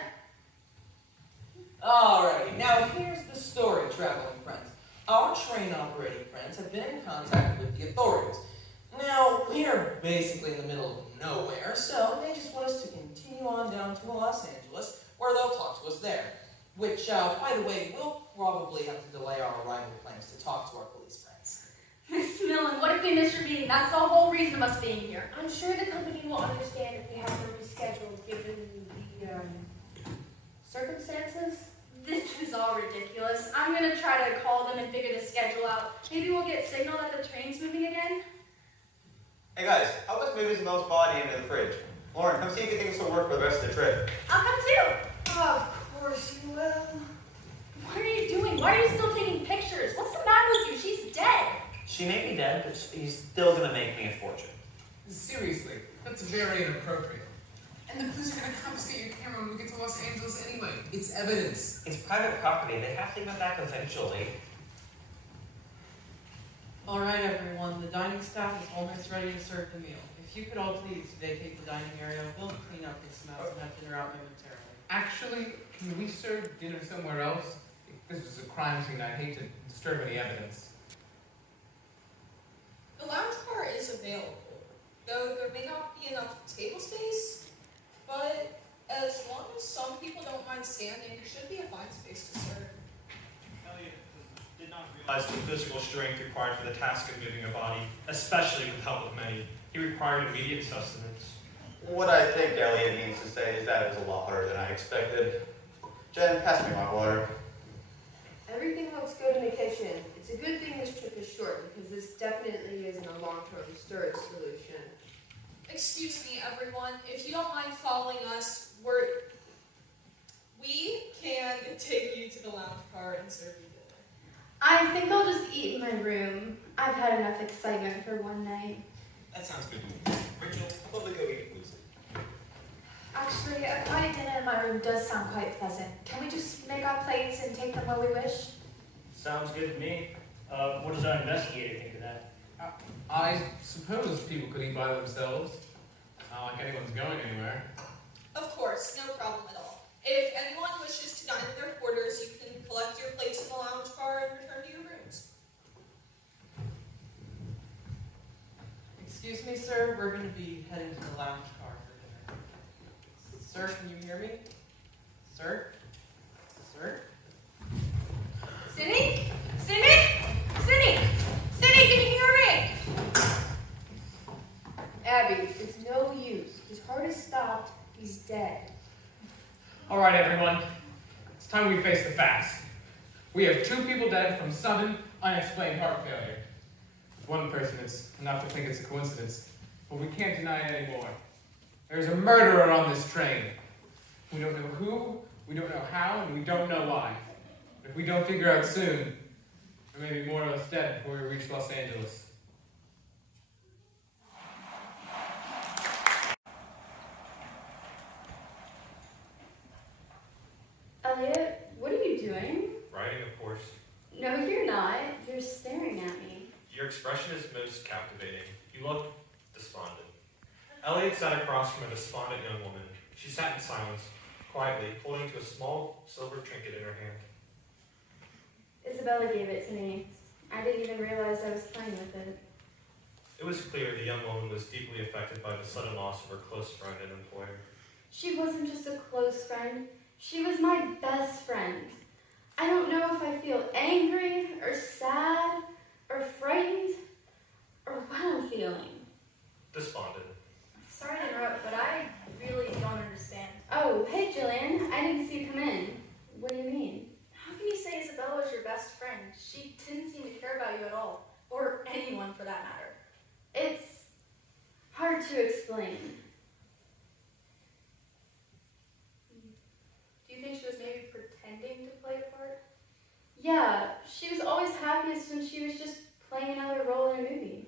Alrighty, now here's the story, traveling friends. Our train operating friends have been in contact with the authorities. Now, we are basically in the middle of nowhere, so they just want us to continue on down to Los Angeles, where they'll talk to us there. Which, by the way, we'll probably have to delay our arrival plans to talk to our police friends. Miss Millen, what if we miss your meeting? That's the whole reason of us being here. I'm sure the company will understand if we have to reschedule given the circumstances. This is all ridiculous. I'm gonna try to call them and figure the schedule out. Maybe we'll get signal that the train's moving again. Hey guys, help us move Isabel's body into the fridge. Lauren, come see if you think this will work for the rest of the trip. I'll come too. Of course you will. What are you doing? Why are you still taking pictures? What's the matter with you? She's dead. She may be dead, but she's still gonna make me a fortune. Seriously, that's very inappropriate. And the police are gonna confiscate your camera when we get to Los Angeles anyway. It's evidence. It's private property. They have to give it back eventually. All right, everyone. The dining staff is almost ready to serve the meal. If you could all please vacate the dining area, we'll clean up this mess and have dinner out momentarily. Actually, can we serve dinner somewhere else? If this is a crime scene, I'd hate to disturb any evidence. The lounge car is available, though there may not be enough table space, but as long as some people don't mind standing, there should be a fine space to serve. Elliot did not realize the physical strength required for the task of moving a body, especially with the help of many. He required immediate sustenance. What I think Elliot means to say is that it was a lot harder than I expected. Jen, pass me my water. Everything looks good in the kitchen. It's a good thing this trip is short because this definitely isn't a long-term storage solution. Excuse me, everyone. If you don't mind following us, we can take you to the lounge car and serve you dinner. I think I'll just eat in my room. I've had enough excitement for one night. That sounds good to me. Rachel, how about we go eat, please? Actually, a quiet dinner in my room does sound quite pleasant. Can we just make our plates and take them where we wish? Sounds good to me. What does our investigator think of that? I suppose people could eat by themselves. It's not like anyone's going anywhere. Of course, no problem at all. If anyone wishes to dine at their quarters, you can collect your plates in the lounge car and return to your rooms. Excuse me, sir, we're going to be heading to the lounge car for dinner. Sir, can you hear me? Sir? Sir? Sydney? Sydney? Sydney? Sydney, can you hear me? Abby, it's no use. His heart is stopped. He's dead. All right, everyone. It's time we face the facts. We have 2 people dead from sudden, unexplained heart failure. With one person, it's enough to think it's a coincidence, but we can't deny it anymore. There's a murderer on this train. We don't know who, we don't know how, and we don't know why. But if we don't figure out soon, there may be more of us dead before we reach Los Angeles. Elliot, what are you doing? Writing, of course. No, you're not. You're staring at me. Your expression is most captivating. You look despondent. Elliot sat across from a despondent young woman. She sat in silence, quietly, holding to a small silver trinket in her hand. Isabella gave it to me. I didn't even realize I was playing with it. It was clear the young woman was deeply affected by the sudden loss of her close friend and employer. She wasn't just a close friend. She was my best friend. I don't know if I feel angry or sad or frightened or what I'm feeling. Despondent. Sorry to interrupt, but I really don't understand. Oh, hey Jillian. I didn't see you come in. What do you mean? How can you say Isabella was your best friend? She didn't seem to care about you at all. Or anyone for that matter. It's hard to explain. Do you think she was maybe pretending to play a part? Yeah, she was always happiest when she was just playing another role in a movie.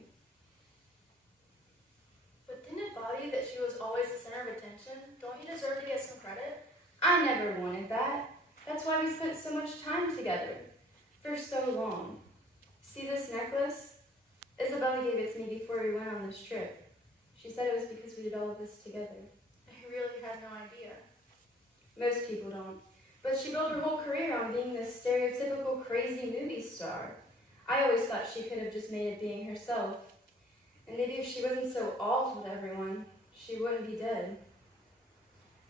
But didn't it bother you that she was always the center of attention? Don't you deserve to get some credit? I never wanted that. That's why we spent so much time together. For so long. See this necklace? Isabella gave it to me before we went on this trip. She said it was because we did all of this together. I really had no idea. Most people don't. But she built her whole career on being this stereotypical crazy movie star. I always thought she could have just made it being herself. And maybe if she wasn't so awful to everyone, she wouldn't be dead.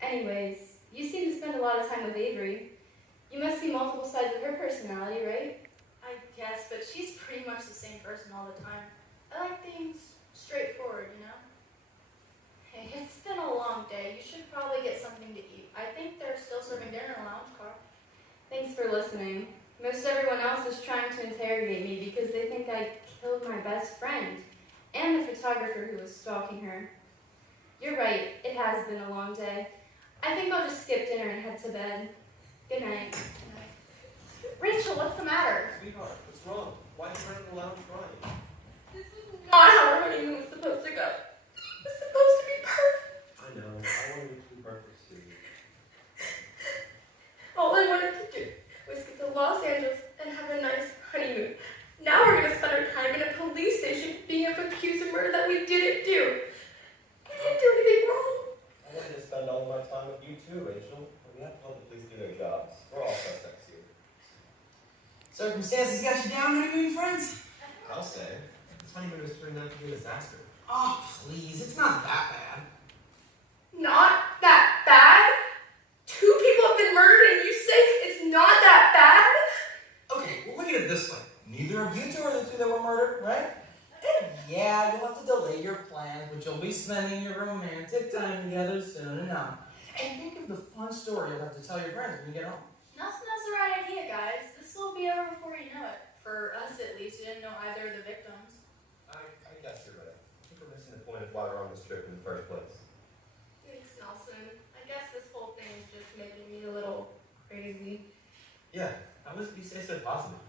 Anyways, you seem to spend a lot of time with Avery. You must see multiple sides of her personality, right? I guess, but she's pretty much the same person all the time. I like things straightforward, you know? Hey, it's been a long day. You should probably get something to eat. I think they're still serving dinner in the lounge car. Thanks for listening. Most everyone else is trying to interrogate me because they think I killed my best friend and the photographer who was stalking her. You're right, it has been a long day. I think I'll just skip dinner and head to bed. Good night. Rachel, what's the matter? Sweetheart, what's wrong? Why are you running the lounge crying? This is not how our honeymoon was supposed to go. It was supposed to be perfect. I know. I want it to be perfect too. All I wanted to do was get to Los Angeles and have a nice honeymoon. Now we're gonna spend our time in a police station being accused of murder that we didn't do. We didn't do anything wrong. I wanted to spend all my time with you too, Rachel. We have to let the police do their jobs. We're all suspects here. Circumstances got you down, honeymoon friends? I'll say. This honeymoon has turned out to be a disaster. Oh, please, it's not that bad. Not that bad? 2 people have been murdered and you say it's not that bad? Okay, well look at it this way. Neither of you 2 are the 2 that were murdered, right? And yeah, you'll have to delay your plans, but you'll be spending your romantic time together soon enough. And think of the fun story you'll have to tell your friends when you get home. Nothing is the right idea, guys. This will be over before you know it. For us, at least, we didn't know either of the victims. I guess you're right. I think we're missing a point of why we're on this trip in the first place. Thanks, Nelson. I guess this whole thing is just making me a little crazy. Yeah, how was you say so positive?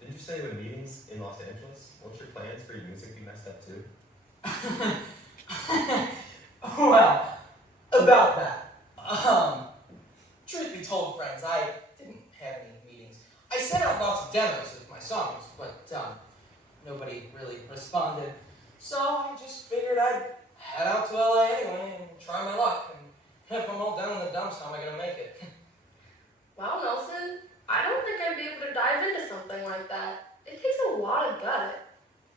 Didn't you say when meetings in Los Angeles? Won't your plans for your music be messed up too? Well, about that. Truth be told, friends, I didn't have any meetings. I sent out lots of demos of my songs, but nobody really responded. So I just figured I'd head out to LA anyway and try my luck. And if I'm all down in the dumps, how am I gonna make it? Well, Nelson, I don't think I'd be able to dive into something like that. It takes a lot of gut.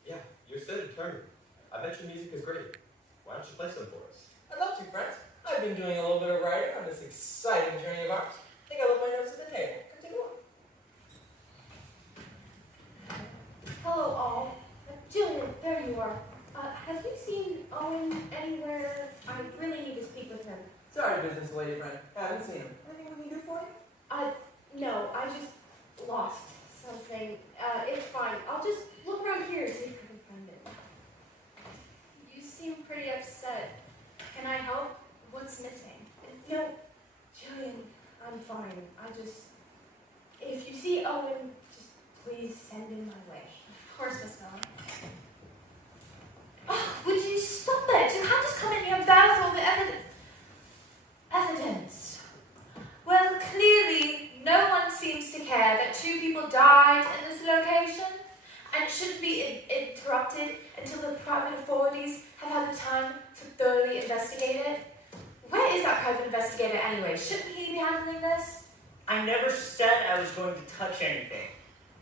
Yeah, you're so determined. I bet your music is great. Why don't you play some for us? I'd love to, friends. I've been doing a little bit of writing on this exciting journey of ours. I think I left my notes at the table. Come take a look. Hello, all. Julian, there you are. Have you seen Owen anywhere? I really need to speak with him. Sorry, business lady friend. Haven't seen him. Anything we can do for you? No, I just lost something. It's fine. I'll just look around here, see if I can find it. You seem pretty upset. Can I help? What's missing? No, Julian, I'm fine. If you see Owen, just please send him my way. Of course, Miss Miller. Oh, would you stop it? You can't just come in here and balance all the evidence. Well, clearly, no one seems to care that 2 people died in this location, and it shouldn't be interrupted until the private authorities have had the time to thoroughly investigate it. Where is that private investigator anyway? Shouldn't he be handling this? I never said I was going to touch anything.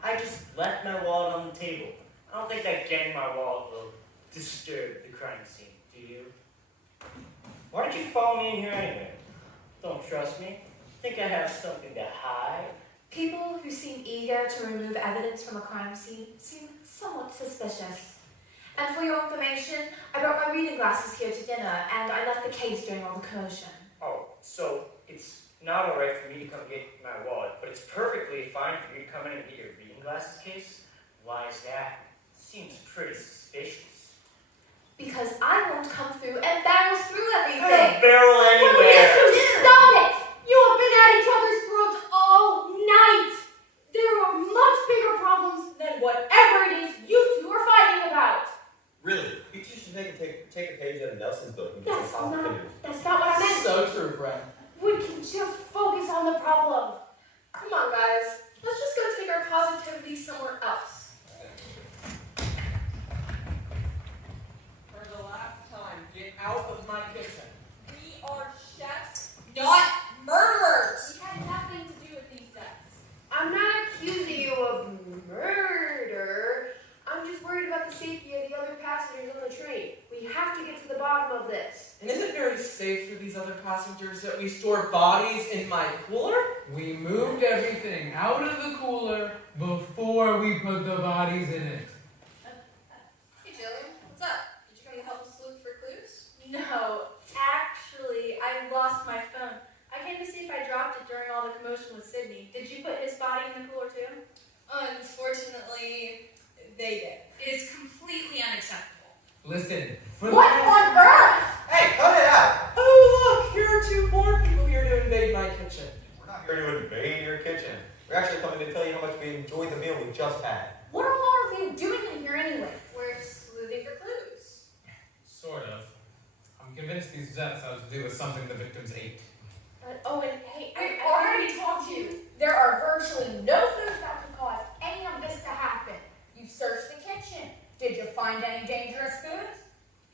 I just left my wallet on the table. I don't think that getting my wallet will disturb the crime scene, do you? Why did you follow me in here anyway? Don't trust me? Think I have something to hide? People who seem eager to remove evidence from a crime scene seem somewhat suspicious. And for your information, I brought my reading glasses here to dinner, and I left the case during all the commotion. Oh, so it's not alright for me to come get my wallet, but it's perfectly fine for you to come in and get your reading glasses case? Why is that? Seems pretty suspicious. Because I won't come through and barrel through everything. I don't barrel anywhere. Stop it! You have been at each other's throats all night! There are much bigger problems than whatever it is you two are fighting about! Really? You two should take a page out of Nelson's book and get some positive figures. That's not what I meant! So true, friend. We can just focus on the problem. Come on, guys. Let's just go take our positivity somewhere else. For the last time, get out of my kitchen. We are chefs, not murderers. We had nothing to do with these deaths. I'm not accusing you of murder. I'm just worried about the safety of the other passengers on the train. We have to get to the bottom of this. And is it very safe for these other passengers that we store bodies in my cooler? We moved everything out of the cooler before we put the bodies in it. Hey, Jillian, what's up? Did you come to help us look for clues? No, actually, I lost my phone. I came to see if I dropped it during all the commotion with Sydney. Did you put his body in the cooler too? Unfortunately, they did. It is completely unacceptable. Listen, What on earth? Hey, cut it out! Oh, look, here are 2 more people here to invade my kitchen. We're not here to invade your kitchen. We're actually coming to tell you how much we enjoyed the meal we just had. What are all of you doing in here anyway? We're sleuthing for clues. sort of. I'm convinced these deaths have to do with something the victims ate. Owen, hey, We've I already told you. There are virtually no foods that could cause any of this to happen. You've searched the kitchen. Did you find any dangerous foods?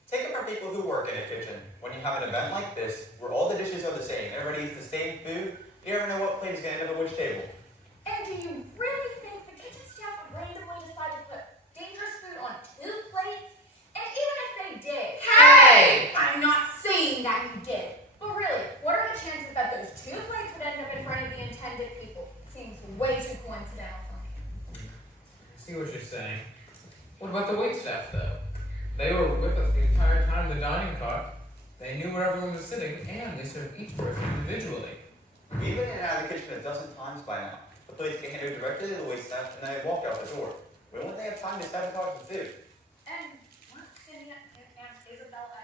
Take it from people who work in a kitchen. When you have an event like this, where all the dishes are the same, everybody eats the same food, you never know what plate is going to end up at which table. And do you really think the kitchen staff would randomly decide to put dangerous food on 2 plates? And even if they did, Hey! I'm not saying that you did. But really, what are the chances that those 2 plates would end up in front of the intended people? Seems way too coincidental for me. I see what you're saying. What about the waitstaff, though? They were with us the entire time in the dining car. They knew where everyone was sitting, and they served each person individually. We've been in and out of the kitchen a dozen times by now. The plates get handed directly to the waitstaff, and then they walk out the door. We don't think they have time to sabotage the food. And weren't Cindy and Aunt Isabella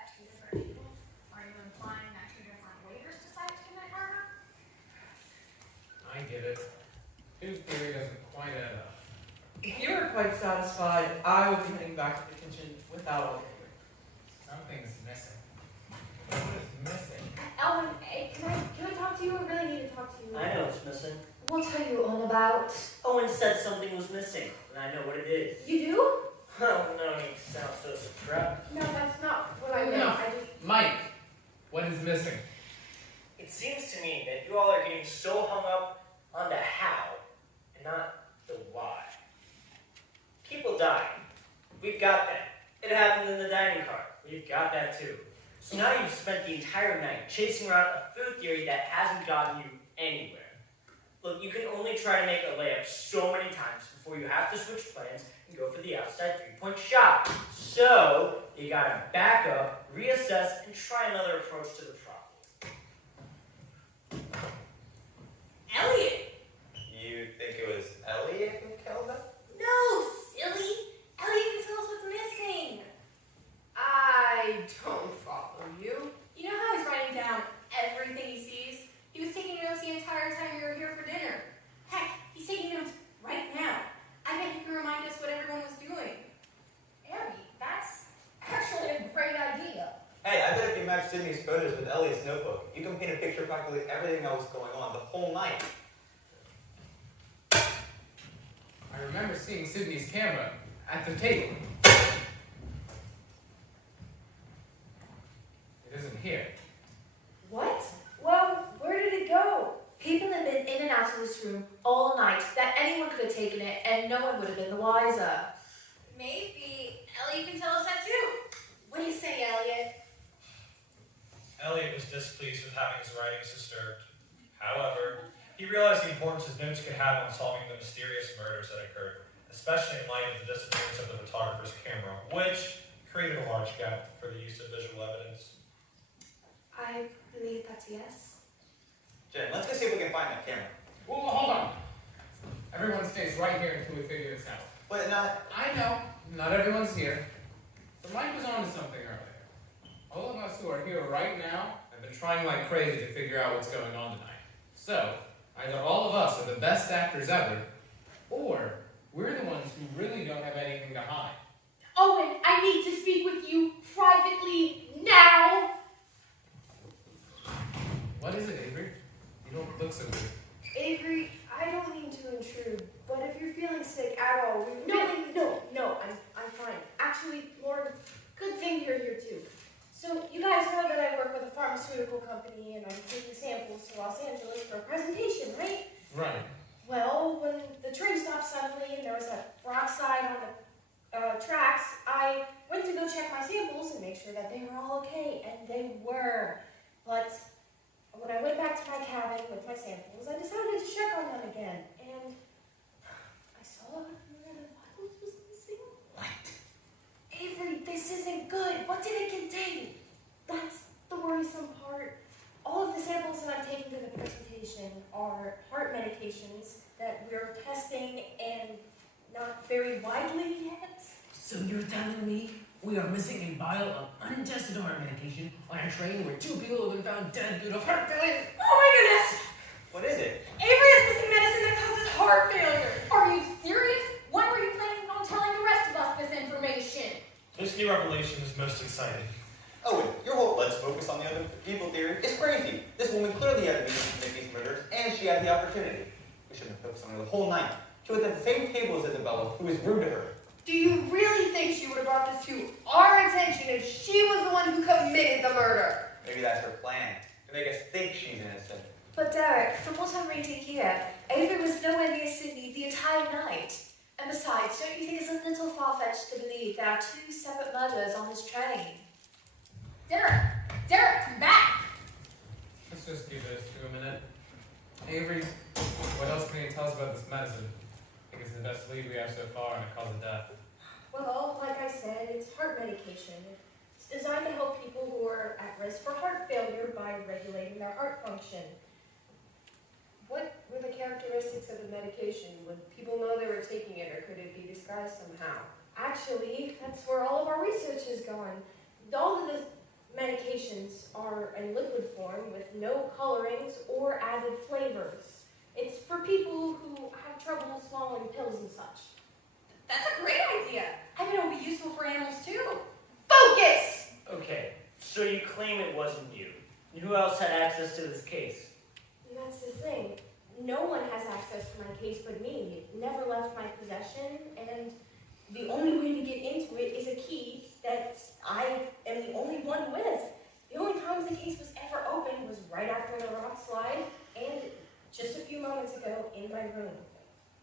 satisfied, I will be heading back to the kitchen without all the Something's missing. What is missing? Elwin, hey, can I talk to you? I really need to talk to you. I know it's missing. What are you on about? Owen said something was missing, and I know what it is. You do? Oh, no need to sound so surprised. No, that's not what I meant. No. I just... Mike, what is missing? It seems to me that you all are getting so hung up on the how and not the why. People die. We've got that. It happened in the dining car. We've got that too. So now you've spent the entire night chasing around a food theory that hasn't gotten you anywhere. Look, you can only try to make a layup so many times before you have to switch plans and go for the outside three-point shot. So you gotta back up, reassess, and try another approach to the problem. Elliot! You think it was Elliot who killed him? No, silly! Elliot can tell us what's missing. I don't follow you. You know how he's writing down everything he sees? He was taking notes the entire time we were here for dinner. Heck, he's taking notes right now. I bet he can remind us what everyone was doing. Abby, that's actually a great idea. Hey, I bet if you match Sydney's photos with Elliot's notebook, you can paint a picture of practically everything that was going on the whole night. I remember seeing Sydney's camera at the table. It isn't here. What? Well, where did it go? People have been in and out of this room all night that anyone could have taken it and no one would have been the wiser. Maybe Elliot can tell us that too. What do you say, Elliot? Elliot was displeased with having his writings disturbed. However, he realized the importance his notes could have on solving the mysterious murders that occurred, especially in light of the disappearance of the photographer's camera, which created a large gap for the use of visual evidence. I believe that's a yes. Jen, let's go see if we can find that camera. Well, hold on. Everyone stays right here until we figure this out. But not... I know, not everyone's here. But Mike was on to something earlier. All of us who are here right now have been trying like crazy to figure out what's going on tonight. So, either all of us are the best actors ever, or we're the ones who really don't have anything to hide. Owen, I need to speak with you privately now. What is it, Avery? You don't look so good. Avery, I don't mean to intrude, but if you're feeling sick at all, we No, I'm fine. Actually, Lauren, good thing you're here too. So you guys know that I work with a pharmaceutical company and I'm taking samples to Los Angeles for a presentation, right? Right. Well, when the train stopped suddenly and there was a peroxide on the tracks, I went to go check my samples and make sure that they were all okay, and they were. But when I went back to my cabin with my samples, I decided to check on them again, and I saw one of the bottles was missing. What? Avery, this isn't good. What did it contain? That's the worrisome part. All of the samples that I'm taking to the presentation are heart medications that we're testing and not very widely yet. So you're telling me we are missing a vial of untested heart medication on a train where 2 people have been found dead due to heart failure? Oh my goodness! What is it? Avery is missing medicine that causes heart failure. Are you serious? When were you planning on telling the rest of us this information? This new revelation is most exciting. Owen, your whole let's focus on the other people theory is crazy. This woman clearly had a meeting to make these murders, and she had the opportunity. We should have focused on her the whole night. She was at the same table as Isabella, who was rude to her. Do you really think she would have brought this to our attention if she was the one who committed the murder? Maybe that's her plan, to make us think she's innocent. But Derek, from what I'm reading here, Avery was nowhere near Sydney the entire night. And besides, don't you think it's a little far-fetched to believe there are 2 separate murders on this train? Derek, come back! Let's just give those 2 a minute. Avery, what else can you tell us about this medicine? I think it's the best lead we have so far on a cause of death. Well, like I said, it's heart medication. It's designed to help people who are at risk for heart failure by regulating their heart function. What were the characteristics of the medication? Would people know they were taking it, or could it be disguised somehow? Actually, that's where all of our research is going. All of the medications are in liquid form with no colorings or added flavors. It's for people who have trouble swallowing pills and such. That's a great idea. I bet it'll be useful for animals too. Focus! Okay, so you claim it wasn't you. And who else had access to this case? That's the thing. No one has access to my case but me. It never left my possession, and the only way to get into it is a key that I am the only one with. The only times the case was ever opened was right after the rock slide, and just a few moments ago in my room.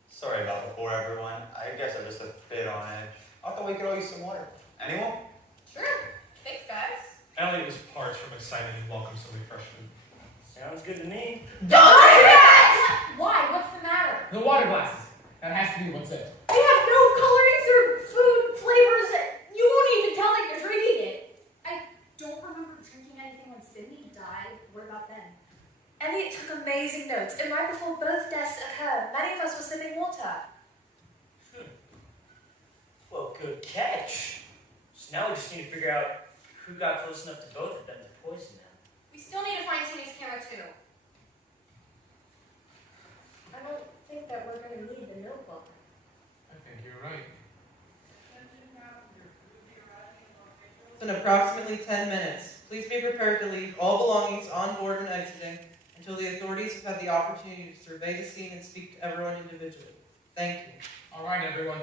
Sorry about before, everyone. I guess I'm just a bit on edge. I thought we could all use some water. Anyone? Sure. Thanks, guys. Elliot was parched from excitement and welcomed some fresh food. Sounds good to me. Don't do that! Why? What's the matter? The water glasses. That has to be what's it. They have no colorings or food flavors. You won't even tell that you're drinking it. I don't remember drinking anything when Sydney died. What about then? Elliot took amazing notes, and right before both deaths occurred, many of us were sipping water. Well, good catch. So now we just need to figure out who got close enough to both of them to poison them. We still need to find Timmy's camera too. I don't think that we're going to need the notebook. I think you're right. In approximately 10 minutes. Please be prepared to leave all belongings on board when exiting until the authorities have had the opportunity to survey the scene and speak to everyone individually. Thank you. All right, everyone.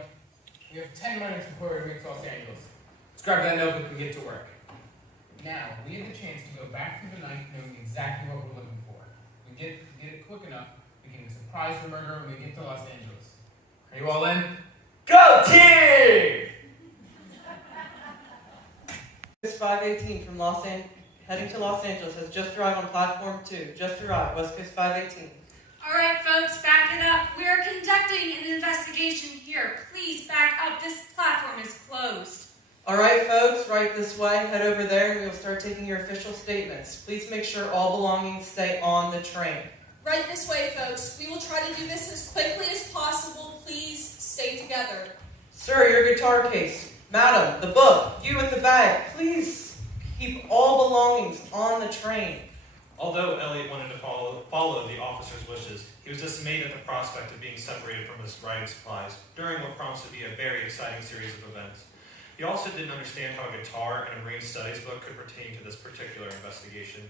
We have 10 minutes before we reach Los Angeles. Let's grab that notebook and get to work. Now, we have the chance to go back through the night knowing exactly what we're looking for. We get it quick enough, we can surprise the murderer when we get to Los Angeles. Are you all in? Go team! West Coast 518 from heading to Los Angeles has just arrived on platform 2. Just arrived, West Coast 518. All right, folks, back it up. We are conducting an investigation here. Please back up. This platform is closed. All right, folks, right this way. Head over there and we will start taking your official statements. Please make sure all belongings stay on the train. Right this way, folks. We will try to do this as quickly as possible. Please stay together. Sir, your guitar case. Madam, the book. You with the bag. Please keep all belongings on the train. Although Elliot wanted to follow the officer's wishes, he was dismayed at the prospect of being separated from his writing supplies during what promised to be a very exciting series of events. He also didn't understand how a guitar and a marine studies book could pertain to this particular investigation.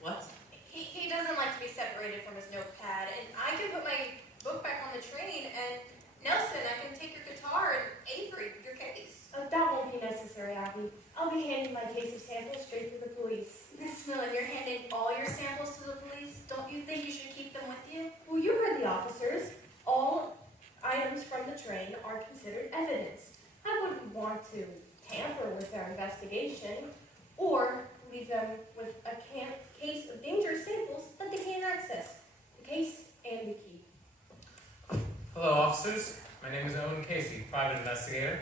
What? He doesn't like to be separated from his notepad, and I can put my book back on the train, and Nelson, I can take your guitar, and Avery, your case. That won't be necessary, Abby. I'll be handing my case of samples straight to the police. Miss Millen, you're handing all your samples to the police. Don't you think you should keep them with you? Well, you heard the officers. All items from the train are considered evidence. I wouldn't want to tamper with their investigation or leave them with a case of dangerous samples that they can't access. The case and the key. Hello, officers. My name is Owen Casey, private investigator.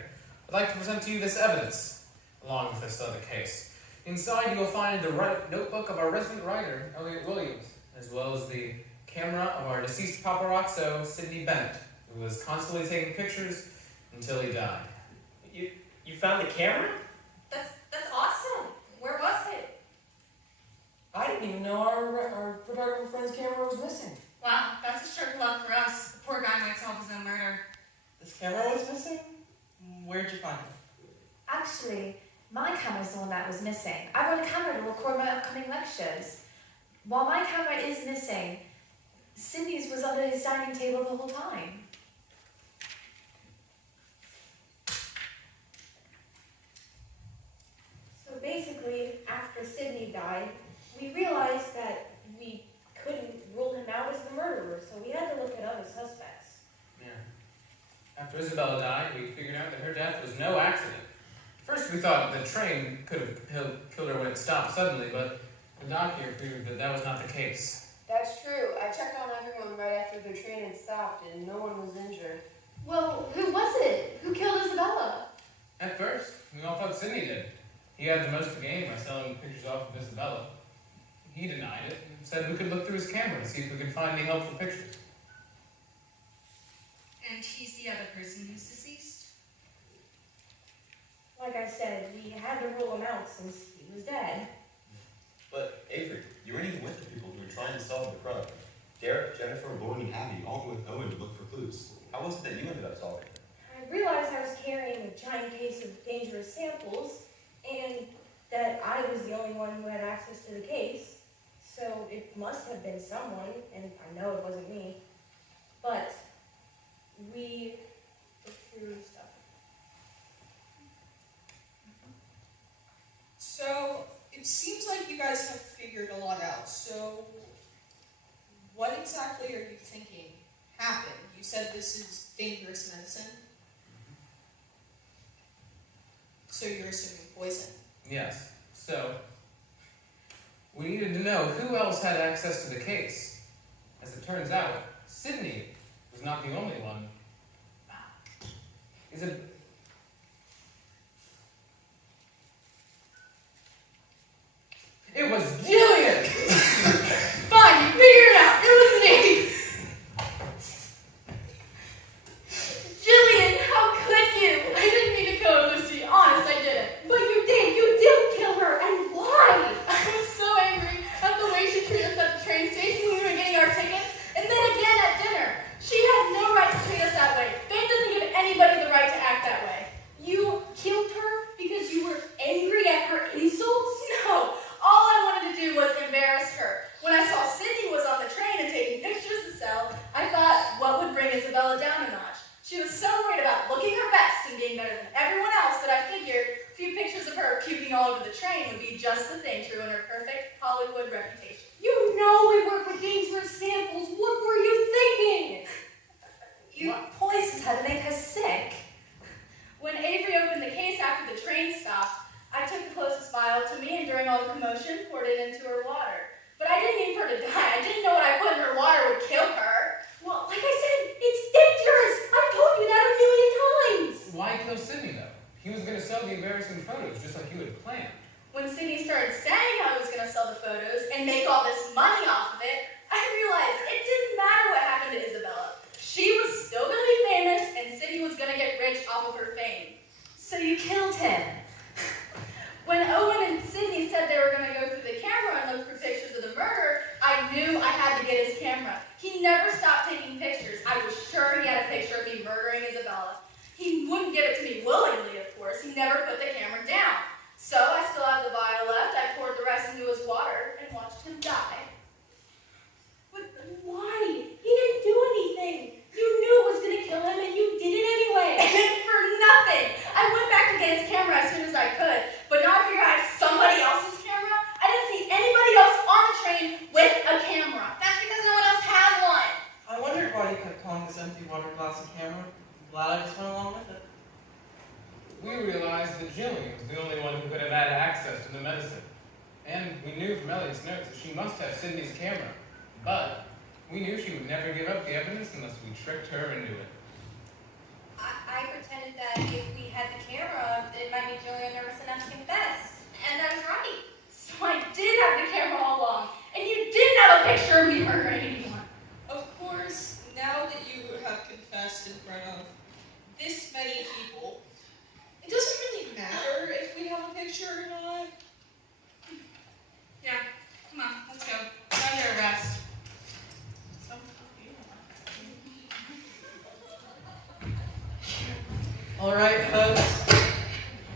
I'd like to present to you this evidence, along with this other case. Inside, you will find the notebook of our resident writer, Elliot Williams, as well as the camera of our deceased paparazzo, Sidney Bennett, who was constantly taking pictures until he died. You found the camera? That's awesome. Where was it? I didn't even know our photographer friend's camera was missing. Wow, that's a stroke of luck for us. The poor guy might solve his own murder. This camera was missing? Where'd you find it? Actually, my camera's the one that was missing. I brought a camera to record my upcoming lectures. While my camera is missing, Cindy's was under his dining table the whole time. So basically, after Sidney died, we realized that we couldn't rule him out as the murderer, so we had to look at other suspects. Yeah. After Isabella died, we figured out that her death was no accident. First, we thought the train could have killed her when it stopped suddenly, but the doc here proved that that was not the case. That's true. I checked on everyone right after the train had stopped, and no one was injured. Well, who was it? Who killed Isabella? At first, we all thought Sidney did. He had the most to gain by selling pictures off of Isabella. He denied it and said we could look through his camera to see if we could find any helpful pictures. And he's the other person who's deceased. Like I said, we had to rule him out since he was dead. But Avery, you weren't even with the people who were trying to solve the crime. Derek, Jennifer, Lauren, and Abby all went with Owen to look for clues. How was it that you ended up solving it? I giant case of dangerous samples, and that I was the only one who had access to the case. So it must have been someone, and I know it wasn't me. But we looked through stuff. So it seems like you guys have figured a lot out. So what exactly are you thinking happened? You said this is dangerous medicine. So you're assuming poison. Yes. So, we needed to know who else had access to the case. As it turns out, Sydney was not the only one. It was Jillian! Fine, you figured it out. It was me. Jillian, how could you? I didn't mean to kill her, Lucy. Honest, I didn't. But you did. You did kill her. And why? I was so angry at the way she treated us at the train station when we were getting our tickets, and then again at dinner. She had no right to treat us that way. Fate doesn't give anybody the right to act that way. You killed her because you were angry at her insults? No. All I wanted to do was embarrass her. When I saw Sydney was on the train and taking pictures to sell, I thought, what would bring Isabella down a notch? She was so worried about looking her best and being better than everyone else that I figured a few pictures of her puking all over the train would be just the thing to ruin her perfect Hollywood reputation. You know we work with dangerous samples. What were you thinking? You poisoned her to make her sick. When Avery opened the case after the train stopped, I took the closest vial to me and during all the commotion poured it into her water. But I didn't mean for her to die. I didn't know what I put in her water would kill her. Well, like I said, it's dangerous. I've told you that a million times. Why kill Sydney, though? He was going to sell the embarrassing photos, just like you had planned. When Sydney started saying how he was going to sell the photos and make all this money off of it, I realized it didn't matter what happened to Isabella. She was still going to be famous and Sydney was going to get rich off of her fame. So you killed him. When Owen and Sydney said they were going to go through the camera and look for pictures of the murder, I knew I had to get his camera. He never stopped taking pictures. I was sure he had a picture of me murdering Isabella. He wouldn't give it to me willingly, of course. He never put the camera down. So I still have the vial left. I poured the rest into his water and watched him die. But why? He didn't do anything. You knew it was going to kill him and you did it anyway. For nothing. I went back to get his camera as soon as I could. But now I figure I have somebody else's camera. I didn't see anybody else on the train with a camera. That's because no one else had one. I wondered why you kept calling this empty water glass a camera. I'm glad I just went along with it. We realized that Jillian was the only one who could have had access to the medicine. And we knew from Elliot's notes that she must have Sydney's camera. But we knew she would never give up the evidence unless we tricked her into it. I pretended that if we had the camera, it might make Jillian nervous enough to confess. And I was right. So I did have the camera all along. And you didn't have a picture of me murdering anyone. Of course, now that you have confessed in front of this many people, it doesn't really matter if we have a picture or not. Yeah, come on, let's go. You're under arrest. Alright, folks.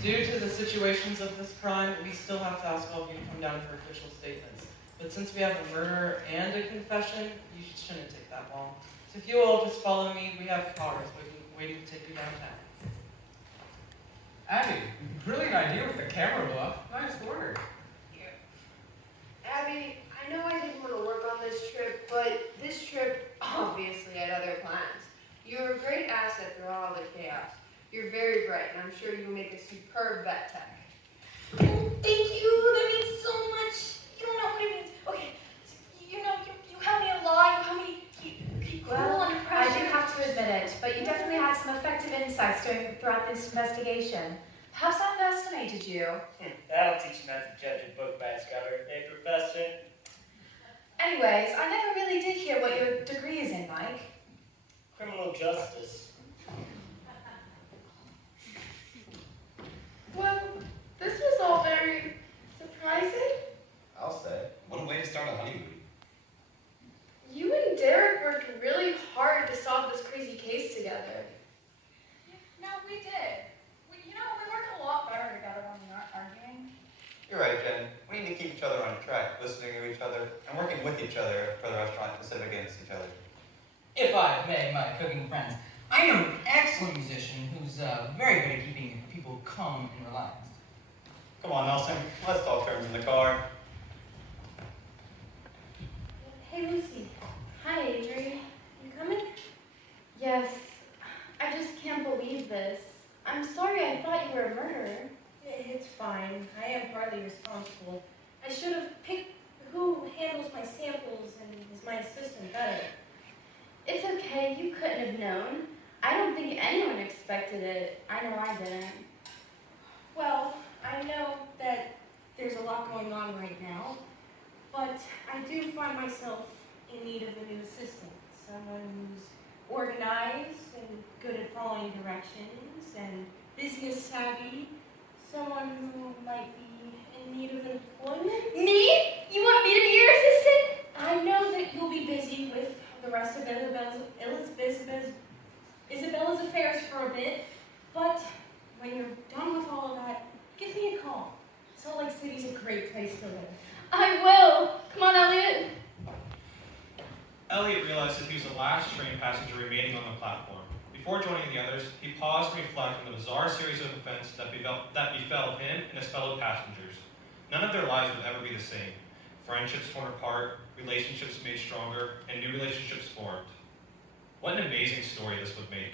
Due to the situations of this crime, we still have to ask all of you to come down for official statements. But since we have a murder and a confession, you shouldn't take that long. So if you all just follow me, we have cars waiting to take you downtown. Abby, brilliant idea with the camera bluff. Nice work. Abby, I know I didn't want to work on this trip, but this trip obviously had other plans. You're a great asset through all the chaos. You're very bright, and I'm sure you will make a superb vet tech. Oh, thank you. That means so much. You don't know what it means. Okay, you know, you helped me a lot. You helped me keep cool under I pressure. do have to admit it, but you definitely had some effective insights throughout this investigation. Perhaps I underestimated you. That'll teach you not to judge a book by its cover, eh, Professor? Anyways, I never really did hear what your degree is in, Mike. Criminal justice. Well, this was all very surprising. I'll say. What a way to start a honeymoon. You and Derek worked really hard to solve this crazy case together. No, we did. We each other on track, listening to each other, and working with each other for the restaurant instead of against each other. If I may, my cooking friends, I know an excellent musician who's very good at keeping people calm and relaxed. Come on, Nelson. Let's talk terms in the car. Hey, Lucy. Hi, Adri. You coming? Yes. I just can't believe this. I'm sorry, I thought you were a murderer. It's fine. I am partly responsible. I should have picked who handles my samples and is my assistant better. It's okay, you couldn't have known. I don't think anyone expected it. I know I didn't. Well, I know that there's a lot going on right now, but I do find myself in need of a new assistant. Someone who's organized and good at following directions and business savvy. Someone who might be in need of employment. Me? You want me to be your assistant? I know that you'll be busy with the rest of Isabella's affairs for a bit, but when you're done with all of that, give me a call. Salt Lake City's a great place to live. I will. Come on, Elliot. Elliot realized that he was the last train passenger remaining on the platform. Before joining the others, he paused and reflected on the bizarre series of events that befell him and his fellow passengers. None of their lives would ever be the same. Friendships torn apart, relationships made stronger, and new relationships formed. What an amazing story this would make.